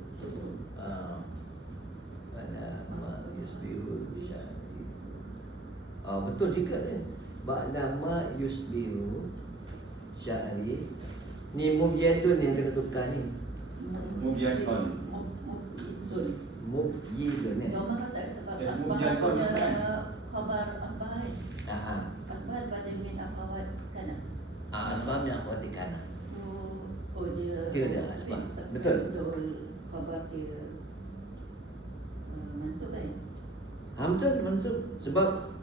Ba'da ma yusbihu sya'ri. Betul juga kan. Ba'da ma yusbihu sya'ri. Ni mubiyatun yang kena tukar ni. Mubiyatun. Mubiyatun ni. Normal Ustaz sebab Ya, asbah mubiyatun, punya Ustaz. khabar asbah ni. Asbah pada min akhawat kana. Asbah ni akhwati kana. So dia Dia asbah. Betul. Betul khabar dia mansub kan? Betul mansub sebab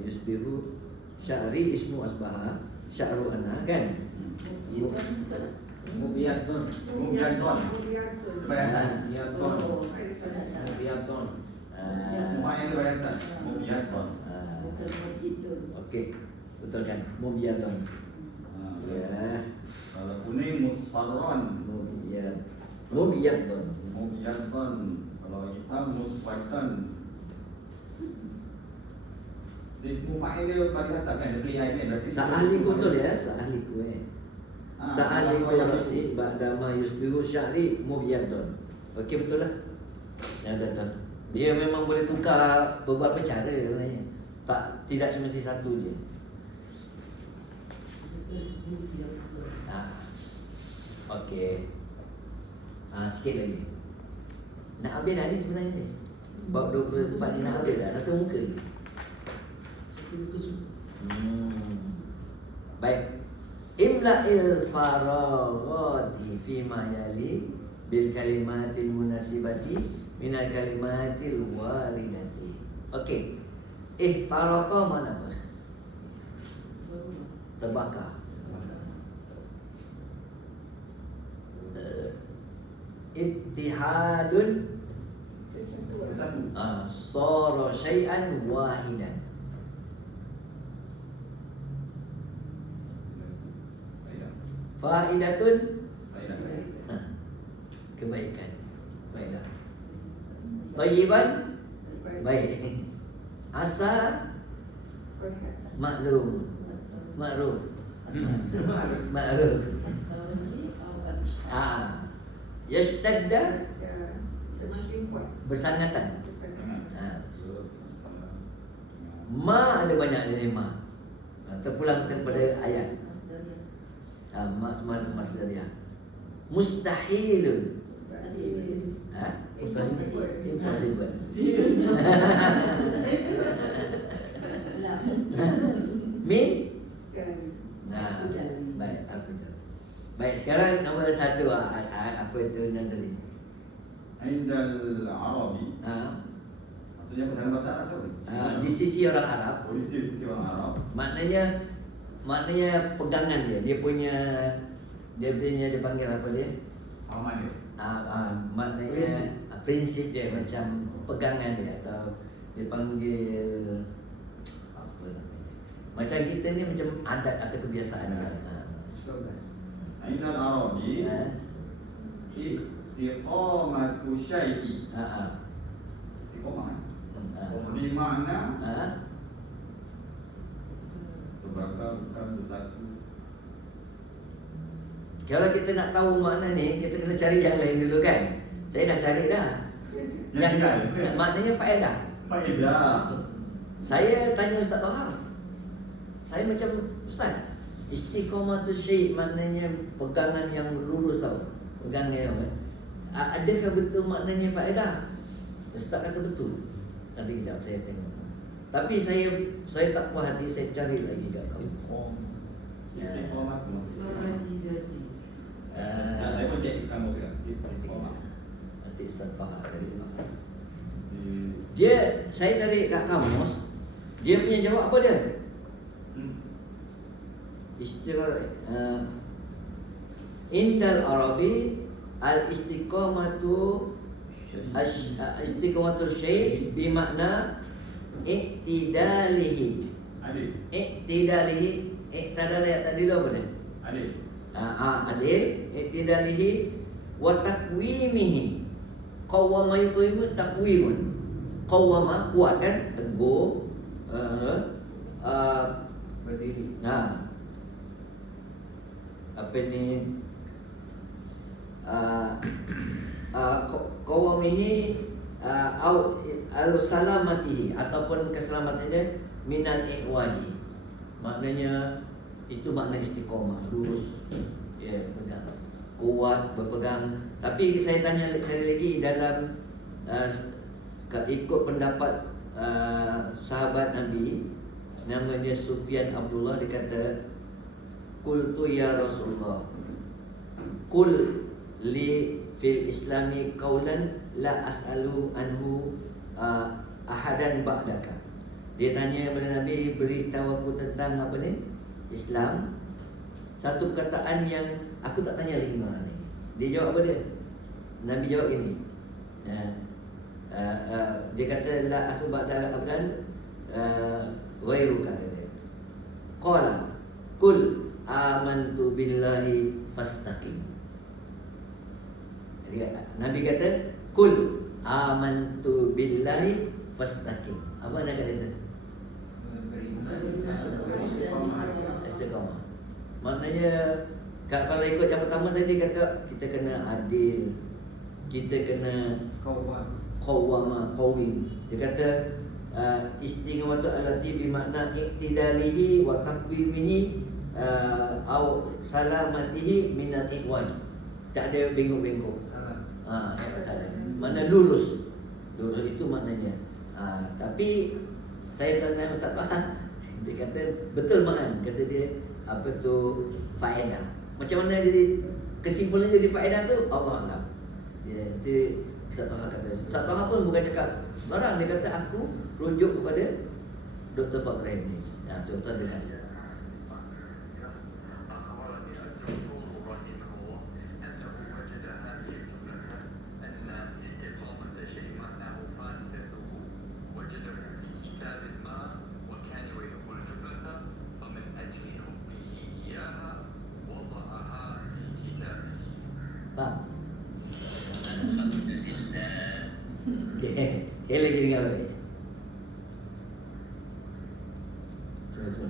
yusbihu sya'ri ismu asbaha sya'ru ana kan. Itu kan betul tak? Mubiyatun. Mubiyatun. Bayan atas. Mubiyatun. Oh, ada salah. Mubiyatun. Semua yang ada bayan atas. Mubiyatun. Bukan mubiyatun. Okey. Betul kan? Mubiyatun. Ya. Kalau kuning musfarron. Mubiyatun. Mubiyatun. Kalau hitam musfarron. Dia semua fa'il dia bagi atas kan. Dia play eye kan. Sa'ahliku betul ya, sa'ahliku Sa'ahliku roksi ba'da ma yusbihu sya'ri mubiyatun. Okey betul lah. Ya betul. Dia memang boleh tukar beberapa cara sebenarnya. Tidak semesti satu je. Okey. Sikit lagi. Nak habis dah ni sebenarnya ni. Bab 24 ni nak habis dah. Satu muka je. Baik. Imla'il faraghati fima yali bil kalimatil munasibati minal kalimatil waridati. Okey. Ihtaraqa mana apa? Terbakar. Ittihadun Satu. sara syai'an wahidan. Faidatun kebaikan. Baiklah. Thayyiban baik. Asa Maklum. Ma'ruf. Ma'ruf. الترجي أو الإشعاع. Yashtadda Semakin kuat. bersangatan. Sangat. Ma ada banyak dari ma. Terpulang kepada ayat. مصدرية. Masdariyah. Mustahilun. مستحيل. Impossible. لا. Min. Dan Nah, Al-Fujar. baik, Al-Fujar. Baik, sekarang nombor 1 apa itu Nazri? Indal Arabi, maksudnya dalam bahasa Arab tu. Di sisi orang Arab, Sisi orang Arab. maknanya pegangan dia punya dipanggil apa dia? Aman dia. Maknanya prinsip dia macam pegangan dia atau dipanggil apa namanya? Macam kita ni macam adat atau kebiasaan kita. Slogan. Indal Arabi, istiqamatu syai'i. Istiqamah. Di makna terbakar bersatu. Kalau kita nak tahu makna ni, kita kena cari yang lain dulu kan. Saya dah cari dah. Yang maknanya faedah. Faedah. Saya tanya Ustaz Toha. Saya macam Ustaz, istiqamatu syai' maknanya pegangan yang lurus tau. Pegangan yang adakah betul maknanya faedah? Ustaz kata betul. Nanti kejap saya tengok. Tapi saya tak puas hati, saya cari lagi kat kau. Istiqamah tu maksudnya. Mahadiyati. Saya pun cek kamu sekarang. Istiqamah. Nanti Ustaz Toha cari. Saya cari kat kamus. Dia punya jawab apa dia? Indal Arabi al-istiqamatu istiqamatu syai' bimakna i'tidalihi. I'tidalihi tadi lo apa dia? Adil, i'tidalihi wa taqwimihi. Qawwama yuqimu taqwimun. Qawwama kuat kan? Teguh. Berdiri. Apa ni qawamihi au al-salamatihi ataupun keselamatannya minal iwaji. Maknanya itu makna istiqamah, lurus, ya, pegang, kuat, berpegang. Tapi saya tanya sekali lagi dalam ikut pendapat sahabat Nabi, namanya Sufyan Abdullah, dia kata, qultu ya Rasulullah, qul li fil islami qawlan la as'alu anhu ahadan ba'daka. Dia tanya kepada Nabi, beritahu aku tentang apa ni? Islam. Satu perkataan yang aku tak tanya lagi orang ni. Dia jawab apa dia? Nabi jawab ini. Dia kata la as'alu ba'daka abadan ghairuka. Qala qul amantu billahi fastaqim. Jadi Nabi kata kul amantu billahi fastaqim. Apa nak kata itu? Istiqamah. Maknanya kalau ikut yang pertama tadi kata kita kena adil, kita kena qawwim. Dia kata istiqamatu allati bimakna iktidalihi wa taqwimihi au salamatihi minal iwaj. Tak ada bengkok-bengkok. Tak ada. Mana lurus. Lurus itu maknanya. Tapi saya tanya Ustaz Toha, dia kata betul Maan, kata dia apa tu faedah. Macam mana jadi kesimpulan jadi faedah tu Allah Alam. Itu Ustaz Toha kata. Ustaz Toha pun bukan cakap barang, dia kata aku rujuk kepada Dr. Fadl Rahim. Contoh dia kata faham? Dia lagi dengar balik. Semua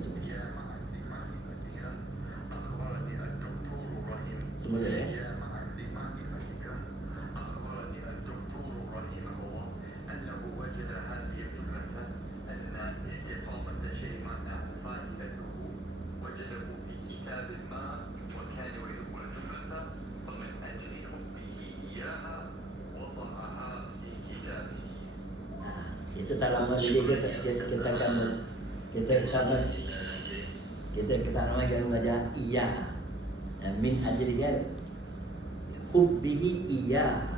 kita tak lama lagi kita akan belajar iya. Min ajriyan hubbihi iya.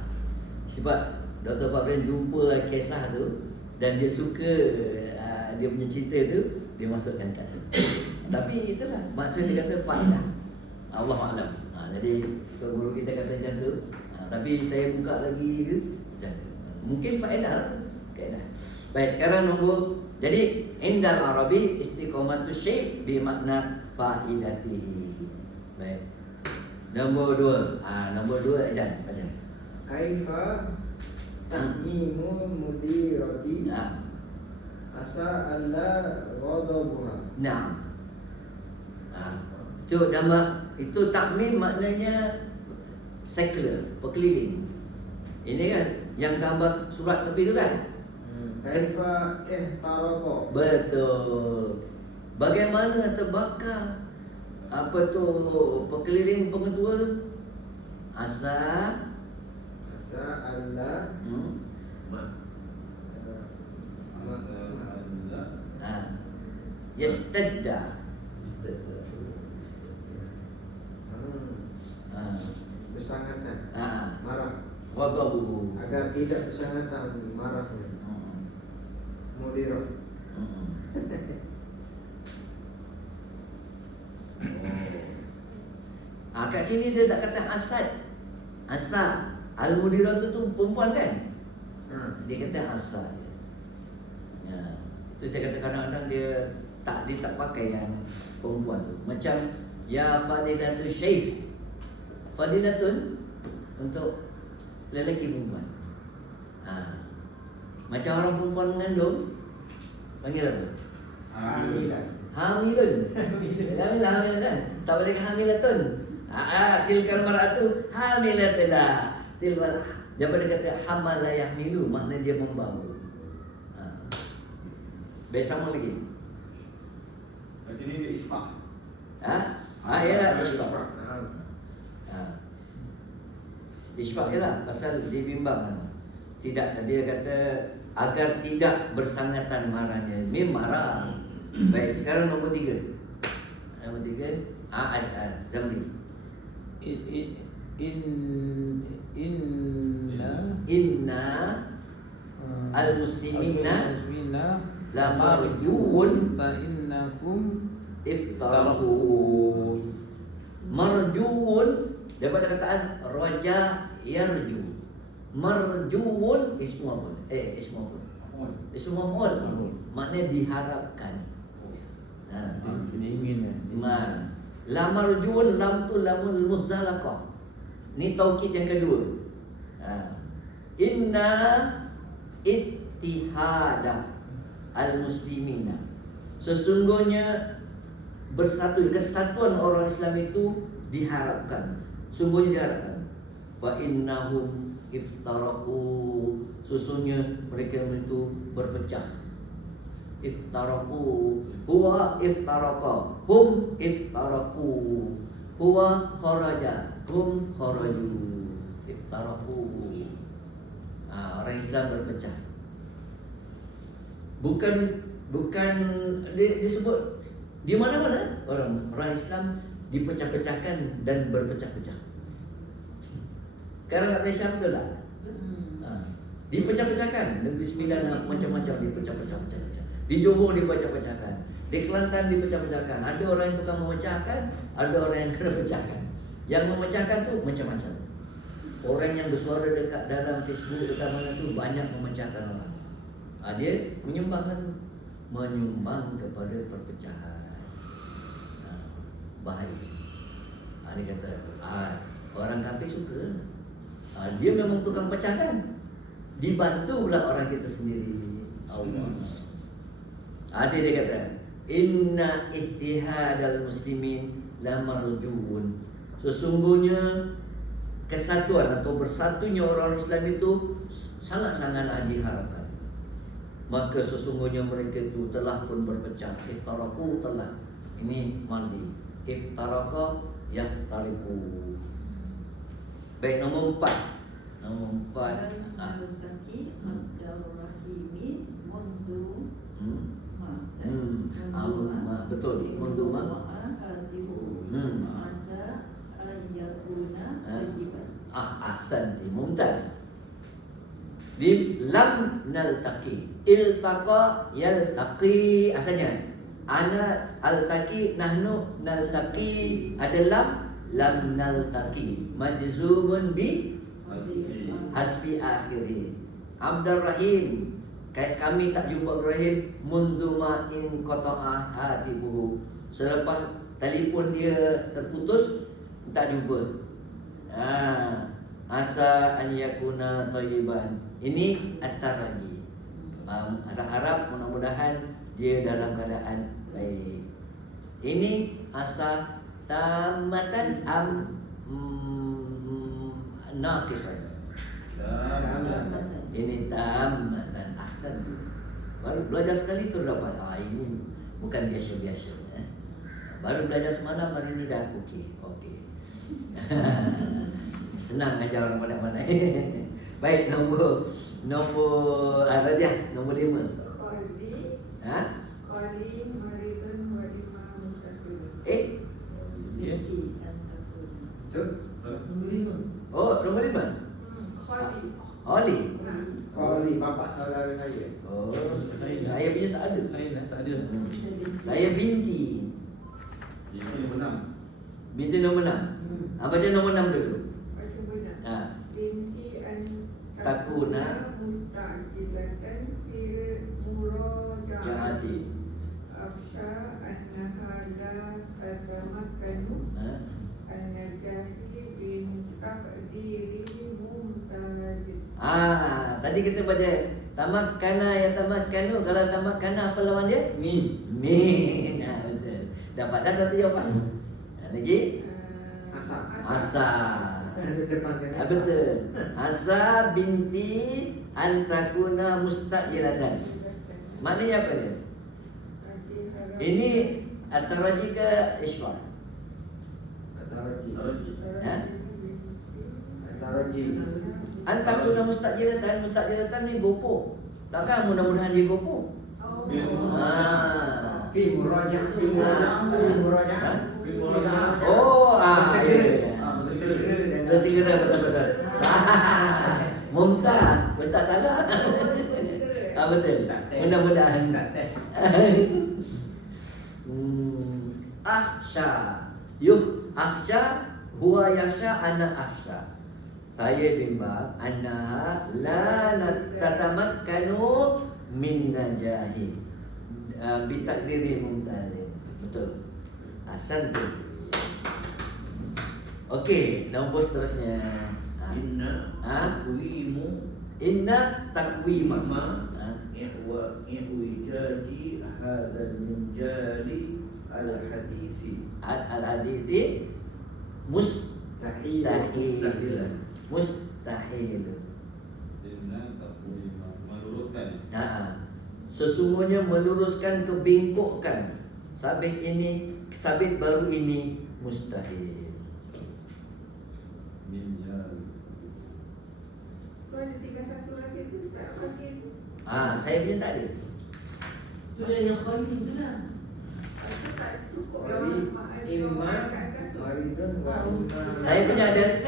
Sebab Dr. Fabian jumpa kisah tu dan dia suka dia punya cerita tu, dia masukkan kat situ. Tapi itulah maksud dia kata faedah. Allah alam. Jadi guru kita kata macam tu. Tapi saya buka lagi tu macam tu. Mungkin faedah lah tu. Kaedah. Baik, sekarang nombor. Jadi indal arabi istiqamatu syai' bi makna faidatihi. Baik. Nombor 2. Nombor 2 Ejan, baca. Kaifa ta'mimu mudirati asa alla ghadabuha. Naam. Itu nama itu takmim maknanya circular, berkeliling. Ini kan yang gambar surat tepi tu kan? Kaifa ihtaraqa. Betul. Bagaimana terbakar apa tu berkeliling pengetua? Asa alla yastadda. Bersangatan marah Wadabu. agar tidak bersangatan marahnya mudirah. Kat sini dia tak kata asad. Asa. Al-mudirah tu perempuan kan? Dia kata asad. Ya. Itu saya kata kadang-kadang dia tak pakai yang perempuan tu. Macam ya fadilatul syekh. Fadilatun untuk lelaki perempuan. Macam orang perempuan mengandung panggil apa? Hamilan. Hamilun. Hamilan kan? Tak boleh hamilatun. Tilkal mar'atu hamilatlah. Tilkal daripada kata hamala yahmilu, makna dia membawa. Baik, sama lagi. Kat sini dia isfaq. Ialah isfaq. Isfaq ialah pasal dia bimbang. Tidak, dia kata agar tidak bersangatan marahnya. Memang marah. Baik, sekarang nombor 3. Nombor 3. Zamri. Inna al-muslimina la marjuun fa innakum iftaraku. Marjuun daripada kataan raja yarju. Marjuun ismu apa? Ismu apa? Ismu maf'ul. Maknanya diharapkan. ingin La marjuun, lam tu lamul muzzalaqah. Ni taukid yang kedua. Inna ittihada al-muslimina. Sesungguhnya kesatuan orang Islam itu diharapkan. Sungguhnya diharapkan. Fa innahum iftaraku. Sesungguhnya mereka itu berpecah. Iftaraku. Huwa iftaraqa. Hum iftaraku. Huwa kharaja. Hum kharaju. Iftaraku. Orang Islam berpecah. Bukan disebut di mana-mana orang Islam dipecah-pecahkan dan berpecah-pecah. Sekarang kat Malaysia betul tak? Dipecah-pecahkan. Negeri Sembilan macam-macam dipecah-pecah. Di Johor dipecah-pecahkan. Di Kelantan dipecah-pecahkan. Ada orang yang tukang memecahkan, ada orang yang kena pecahkan. Yang memecahkan tu macam-macam. Orang yang bersuara dekat dalam Facebook dekat mana tu banyak memecahkan orang. Dia menyumbang lah tu. Menyumbang kepada perpecahan. Bahaya. Dia kata orang kafir suka. Dia memang tukang pecahkan. Dibantu pula orang kita sendiri. Allah. Dia kata inna ittihadal muslimin la marjuun. Sesungguhnya kesatuan atau bersatunya orang Islam itu sangat-sangatlah diharapkan. Maka sesungguhnya mereka itu telah pun berpecah. Iftaraku telah. Ini mandi. Iftaraka yaftariku. Baik, nombor 4. Nombor 4. Nampak? Al-Taki Abdurrahimi Mundu Betul. Mundu Hatifu Asa Ayyakuna Tayyiban. Ahsanti, mumtaz. Lam naltaqi. Iltaqa yaltaqi asalnya. Ana altaqi, nahnu naltaqi. Ada lam naltaqi. Majzumun bi hasbi akhiri. Abdul Rahim, kami tak jumpa Abdul Rahim mundu ma in qata'a hatibuhu. Selepas telefon dia terputus, tak jumpa. Asa an yakuna thayyiban. Ini at-taraji. Harap mudah-mudahan dia dalam keadaan baik. Ini asa tamatan naqisan. Ini tamatan, ahsan tu. Baru belajar sekali tu dapat. Ini bukan biasa-biasa. Baru belajar semalam, hari ini dah okey. Senang ajar orang pandai-pandai. Baik, nombor Radiah, nombor 5. Qali maridun wa imma musafir. Betul? Oh, nombor 5. Qali. Oli. Kalau ni bapak saudara saya. Oh, saya punya tak ada. Tak ada. Saya binti. Ini nombor 6. Binti nombor 6. Baca nombor 6 dulu. Baca benar. Ha. Binti an Takuna mustaqilatan fil murajaati. Jaati. Afsha annaha la tatamakkanu Ha. an-najahi bin taqdiri mumtazid. Tadi kita baca tamakkana ya tamakkanu. Kalau tamakkana apa lawan dia? Ni. Min. Betul. Dapat dah satu jawapan. Lagi? Asa. Depan sekali. Betul. Asa binti antakuna mustajilatan. Maknanya apa dia? Ini at-taraji ke isfar? Ataraji. Ha? Ataraji. Antakuna mustajilatan ni gopo. Takkan mudah-mudahan dia gopo? Fi murajah. Fi murajah. Segera betul-betul. Mumtaz, Ustaz salah. Betul. Mudah-mudahan. Ahsya. Ahsya huwa yakhsha ana ahsya. Saya bimbang annaha la tatamakkanu min najahi. Bitakdiri mumtazin. Betul. Ahsantu. Okey, nombor seterusnya. Inna takwimu Inna takwima. I'wijaji hadal minjali al-hadisi Al-hadisi mustahil. Mustahil. Inna takwima, meluruskan. Sesungguhnya meluruskan kebengkokkan. Sabit baru ini mustahil. Minjal. Kau ada tinggal satu lagi tu, tak lagi tu. Saya punya tak ada. Itu dah yang khali tu lah. Aku tak cukup Jadi, lah. iman, maridun wa imma. Saya punya ada.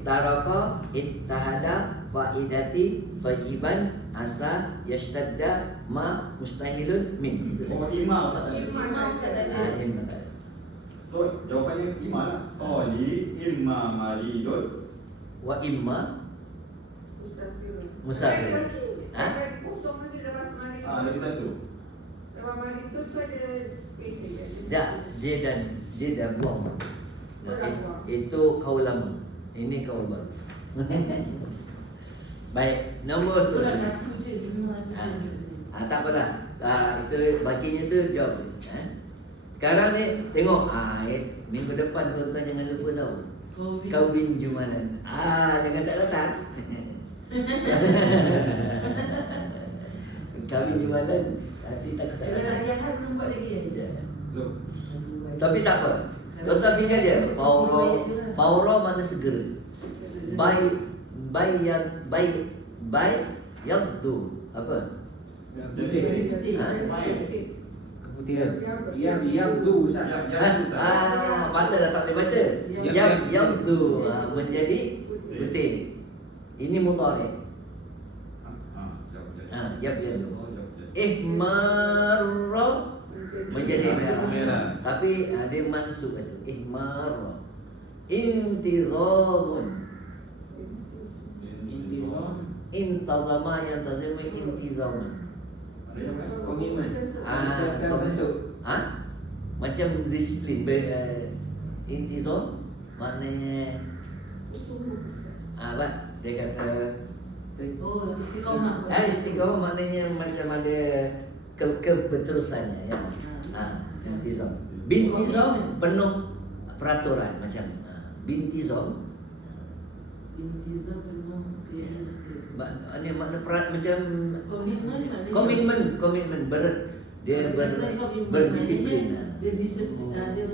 Taraka ittahada faidati thayyiban asa yashtadda ma mustahilun min. Itu Oh, saja. imam Ustaz tadi. Imam Ustaz tadi. Imam tadi. So, jawapannya imam lah. Qali imma maridun. Wa imma musafir. Ha? Lagi kosong lagi lepas mari. Lagi satu. Lepas mari tu ada space. Dia dah buang. Itu kaul lama. Ini kaul baru. Baik, nombor Itu dah seterusnya. satu je. Lima ada. Tak apalah. Itu baginya tu jawab. Sekarang ni tengok minggu depan tuan-tuan jangan lupa tahu. Kahwin Jumalan. Jangan tak datang. Kahwin Jumalan nanti takut tak datang. Jahat belum buat lagi kan? Ya. Belum. Tapi tak apa. Tuan-tuan fikir dia Faura mana segera. Baik yabdu apa? Putih. Ha? Keputihan. Yabdu Ustaz. Mata dah tak boleh baca. Yabdu menjadi putih. Ini mudhari'. Yabdu. Ihmarra menjadi merah. Tapi dia mansub itu. Ihmarra. Intizamun. Intazama yang tazima intizaman. Komitmen. Kom- Bentuk. Macam disiplin intizam maknanya apa? Dia kata Oh, istiqamah. istiqamah maknanya macam ada keberterusannya ya. Intizam. Bintizam penuh peraturan macam bintizam. Intizam penuh Ini makna macam komitmen. komitmen berdisiplin. Dia disiplin, dia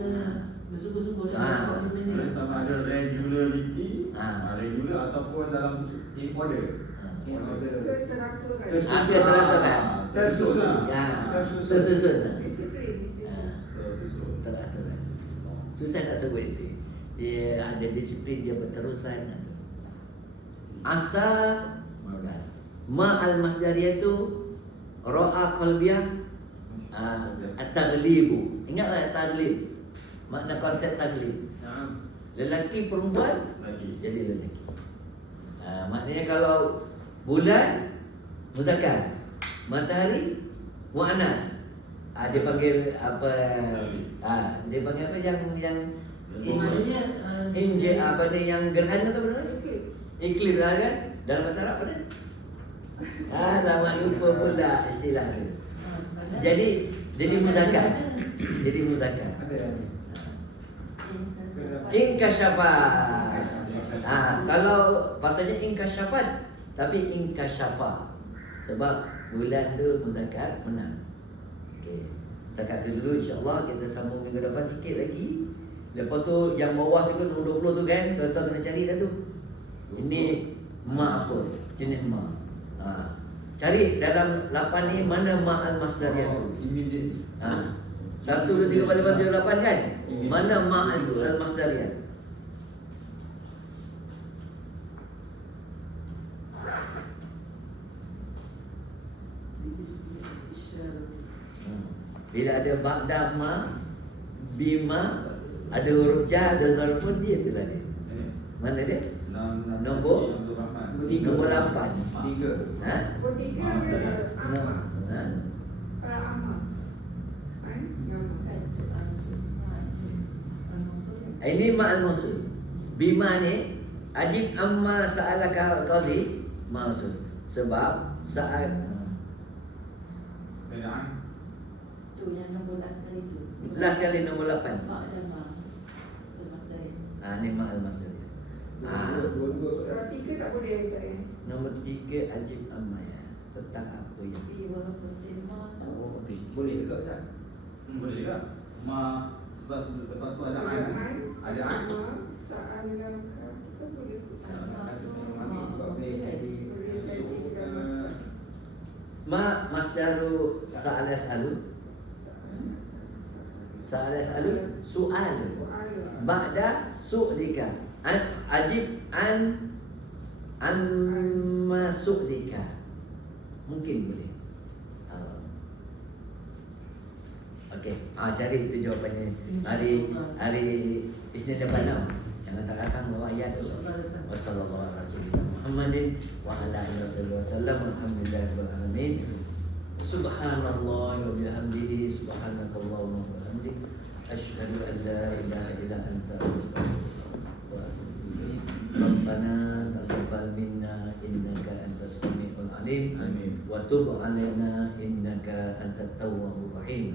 bersungguh-sungguh dalam komitmen dia. Sama ada regularity, regular ataupun dalam in order. Teraturan. Tersusun. Ya, Tersusun. tersusun. Disiplin. Teraturan. Susah nak sebut itu. Dia ada disiplin, dia berterusan. Asa ma'al masdariyah itu ra'a qalbiyah at-taghlibu. Ingatlah taglib. Makna konsep taglib. Lelaki perempuan jadi lelaki. Maknanya kalau bulan muzakkar, matahari muannas. Dia panggil apa? Dia panggil apa Maknanya apa ni yang gerhana tu benar? Iklim kan? Dalam bahasa Arab apa dia? Lama lupa pula istilah tu. Jadi muzakkar. Jadi muzakkar. Inkashafat. Kalau patutnya inkashafat, tapi inkashafa. Sebab bulan tu muzakkar menang. Okey. Setakat tu dulu insya-Allah kita sambung minggu depan sikit lagi. Lepas tu yang bawah tu kan 20 tu kan, tuan-tuan kena cari dah tu. Ini ma apa? Jenis ma. Cari dalam 8 ni mana ma al-masdariyah tu. Immediately. 1, 2, 3, 4, 5, 6, 7, 8 kan? Mana ma al-masdariyah? Bila ada ba'da ma, bima, ada huruf ja, ada zarfun, dia itulah dia. Mana dia? Nombor 8. Tiga. Ha? Oh, tiga ada amma. Ha? Kalau amma. Kan? Yang Ini ma'al mausul. Bima ni ajib amma sa'alaka qali mausul. Sebab saat Tu yang nombor last kali tu. last kali nombor 8. Mak dan mak. Lepas dari. Ni ma'al mausul. kalau tiga tak boleh saya. Nombor 3 ajib amma ya. Tentang apa yang Tapi walaupun tema Oh, Boleh juga Ustaz. Boleh tak? Lepas tu ada ada Sa'alaka. Kita boleh ma masdaru sa'ala yas'alu. Sa'ala yas'alu soal. Ba'da su'lika. Ajib amma su'lika. Mungkin boleh. Okey, cari itu jawapannya. Hari Isnin depan tau. Jangan tak datang bawa ayat tu. Wassallallahu ala sayyidina Muhammadin wa ala alihi wasallam. Alhamdulillahirabbil alamin. Subhanallah wa bihamdihi subhanakallahumma wa bihamdik asyhadu an la ilaha illa anta astaghfiruka wa atubu ilaik. Rabbana taqabbal minna innaka antas samiul alim. Amin. Wa tub alaina innaka antat tawwabur rahim.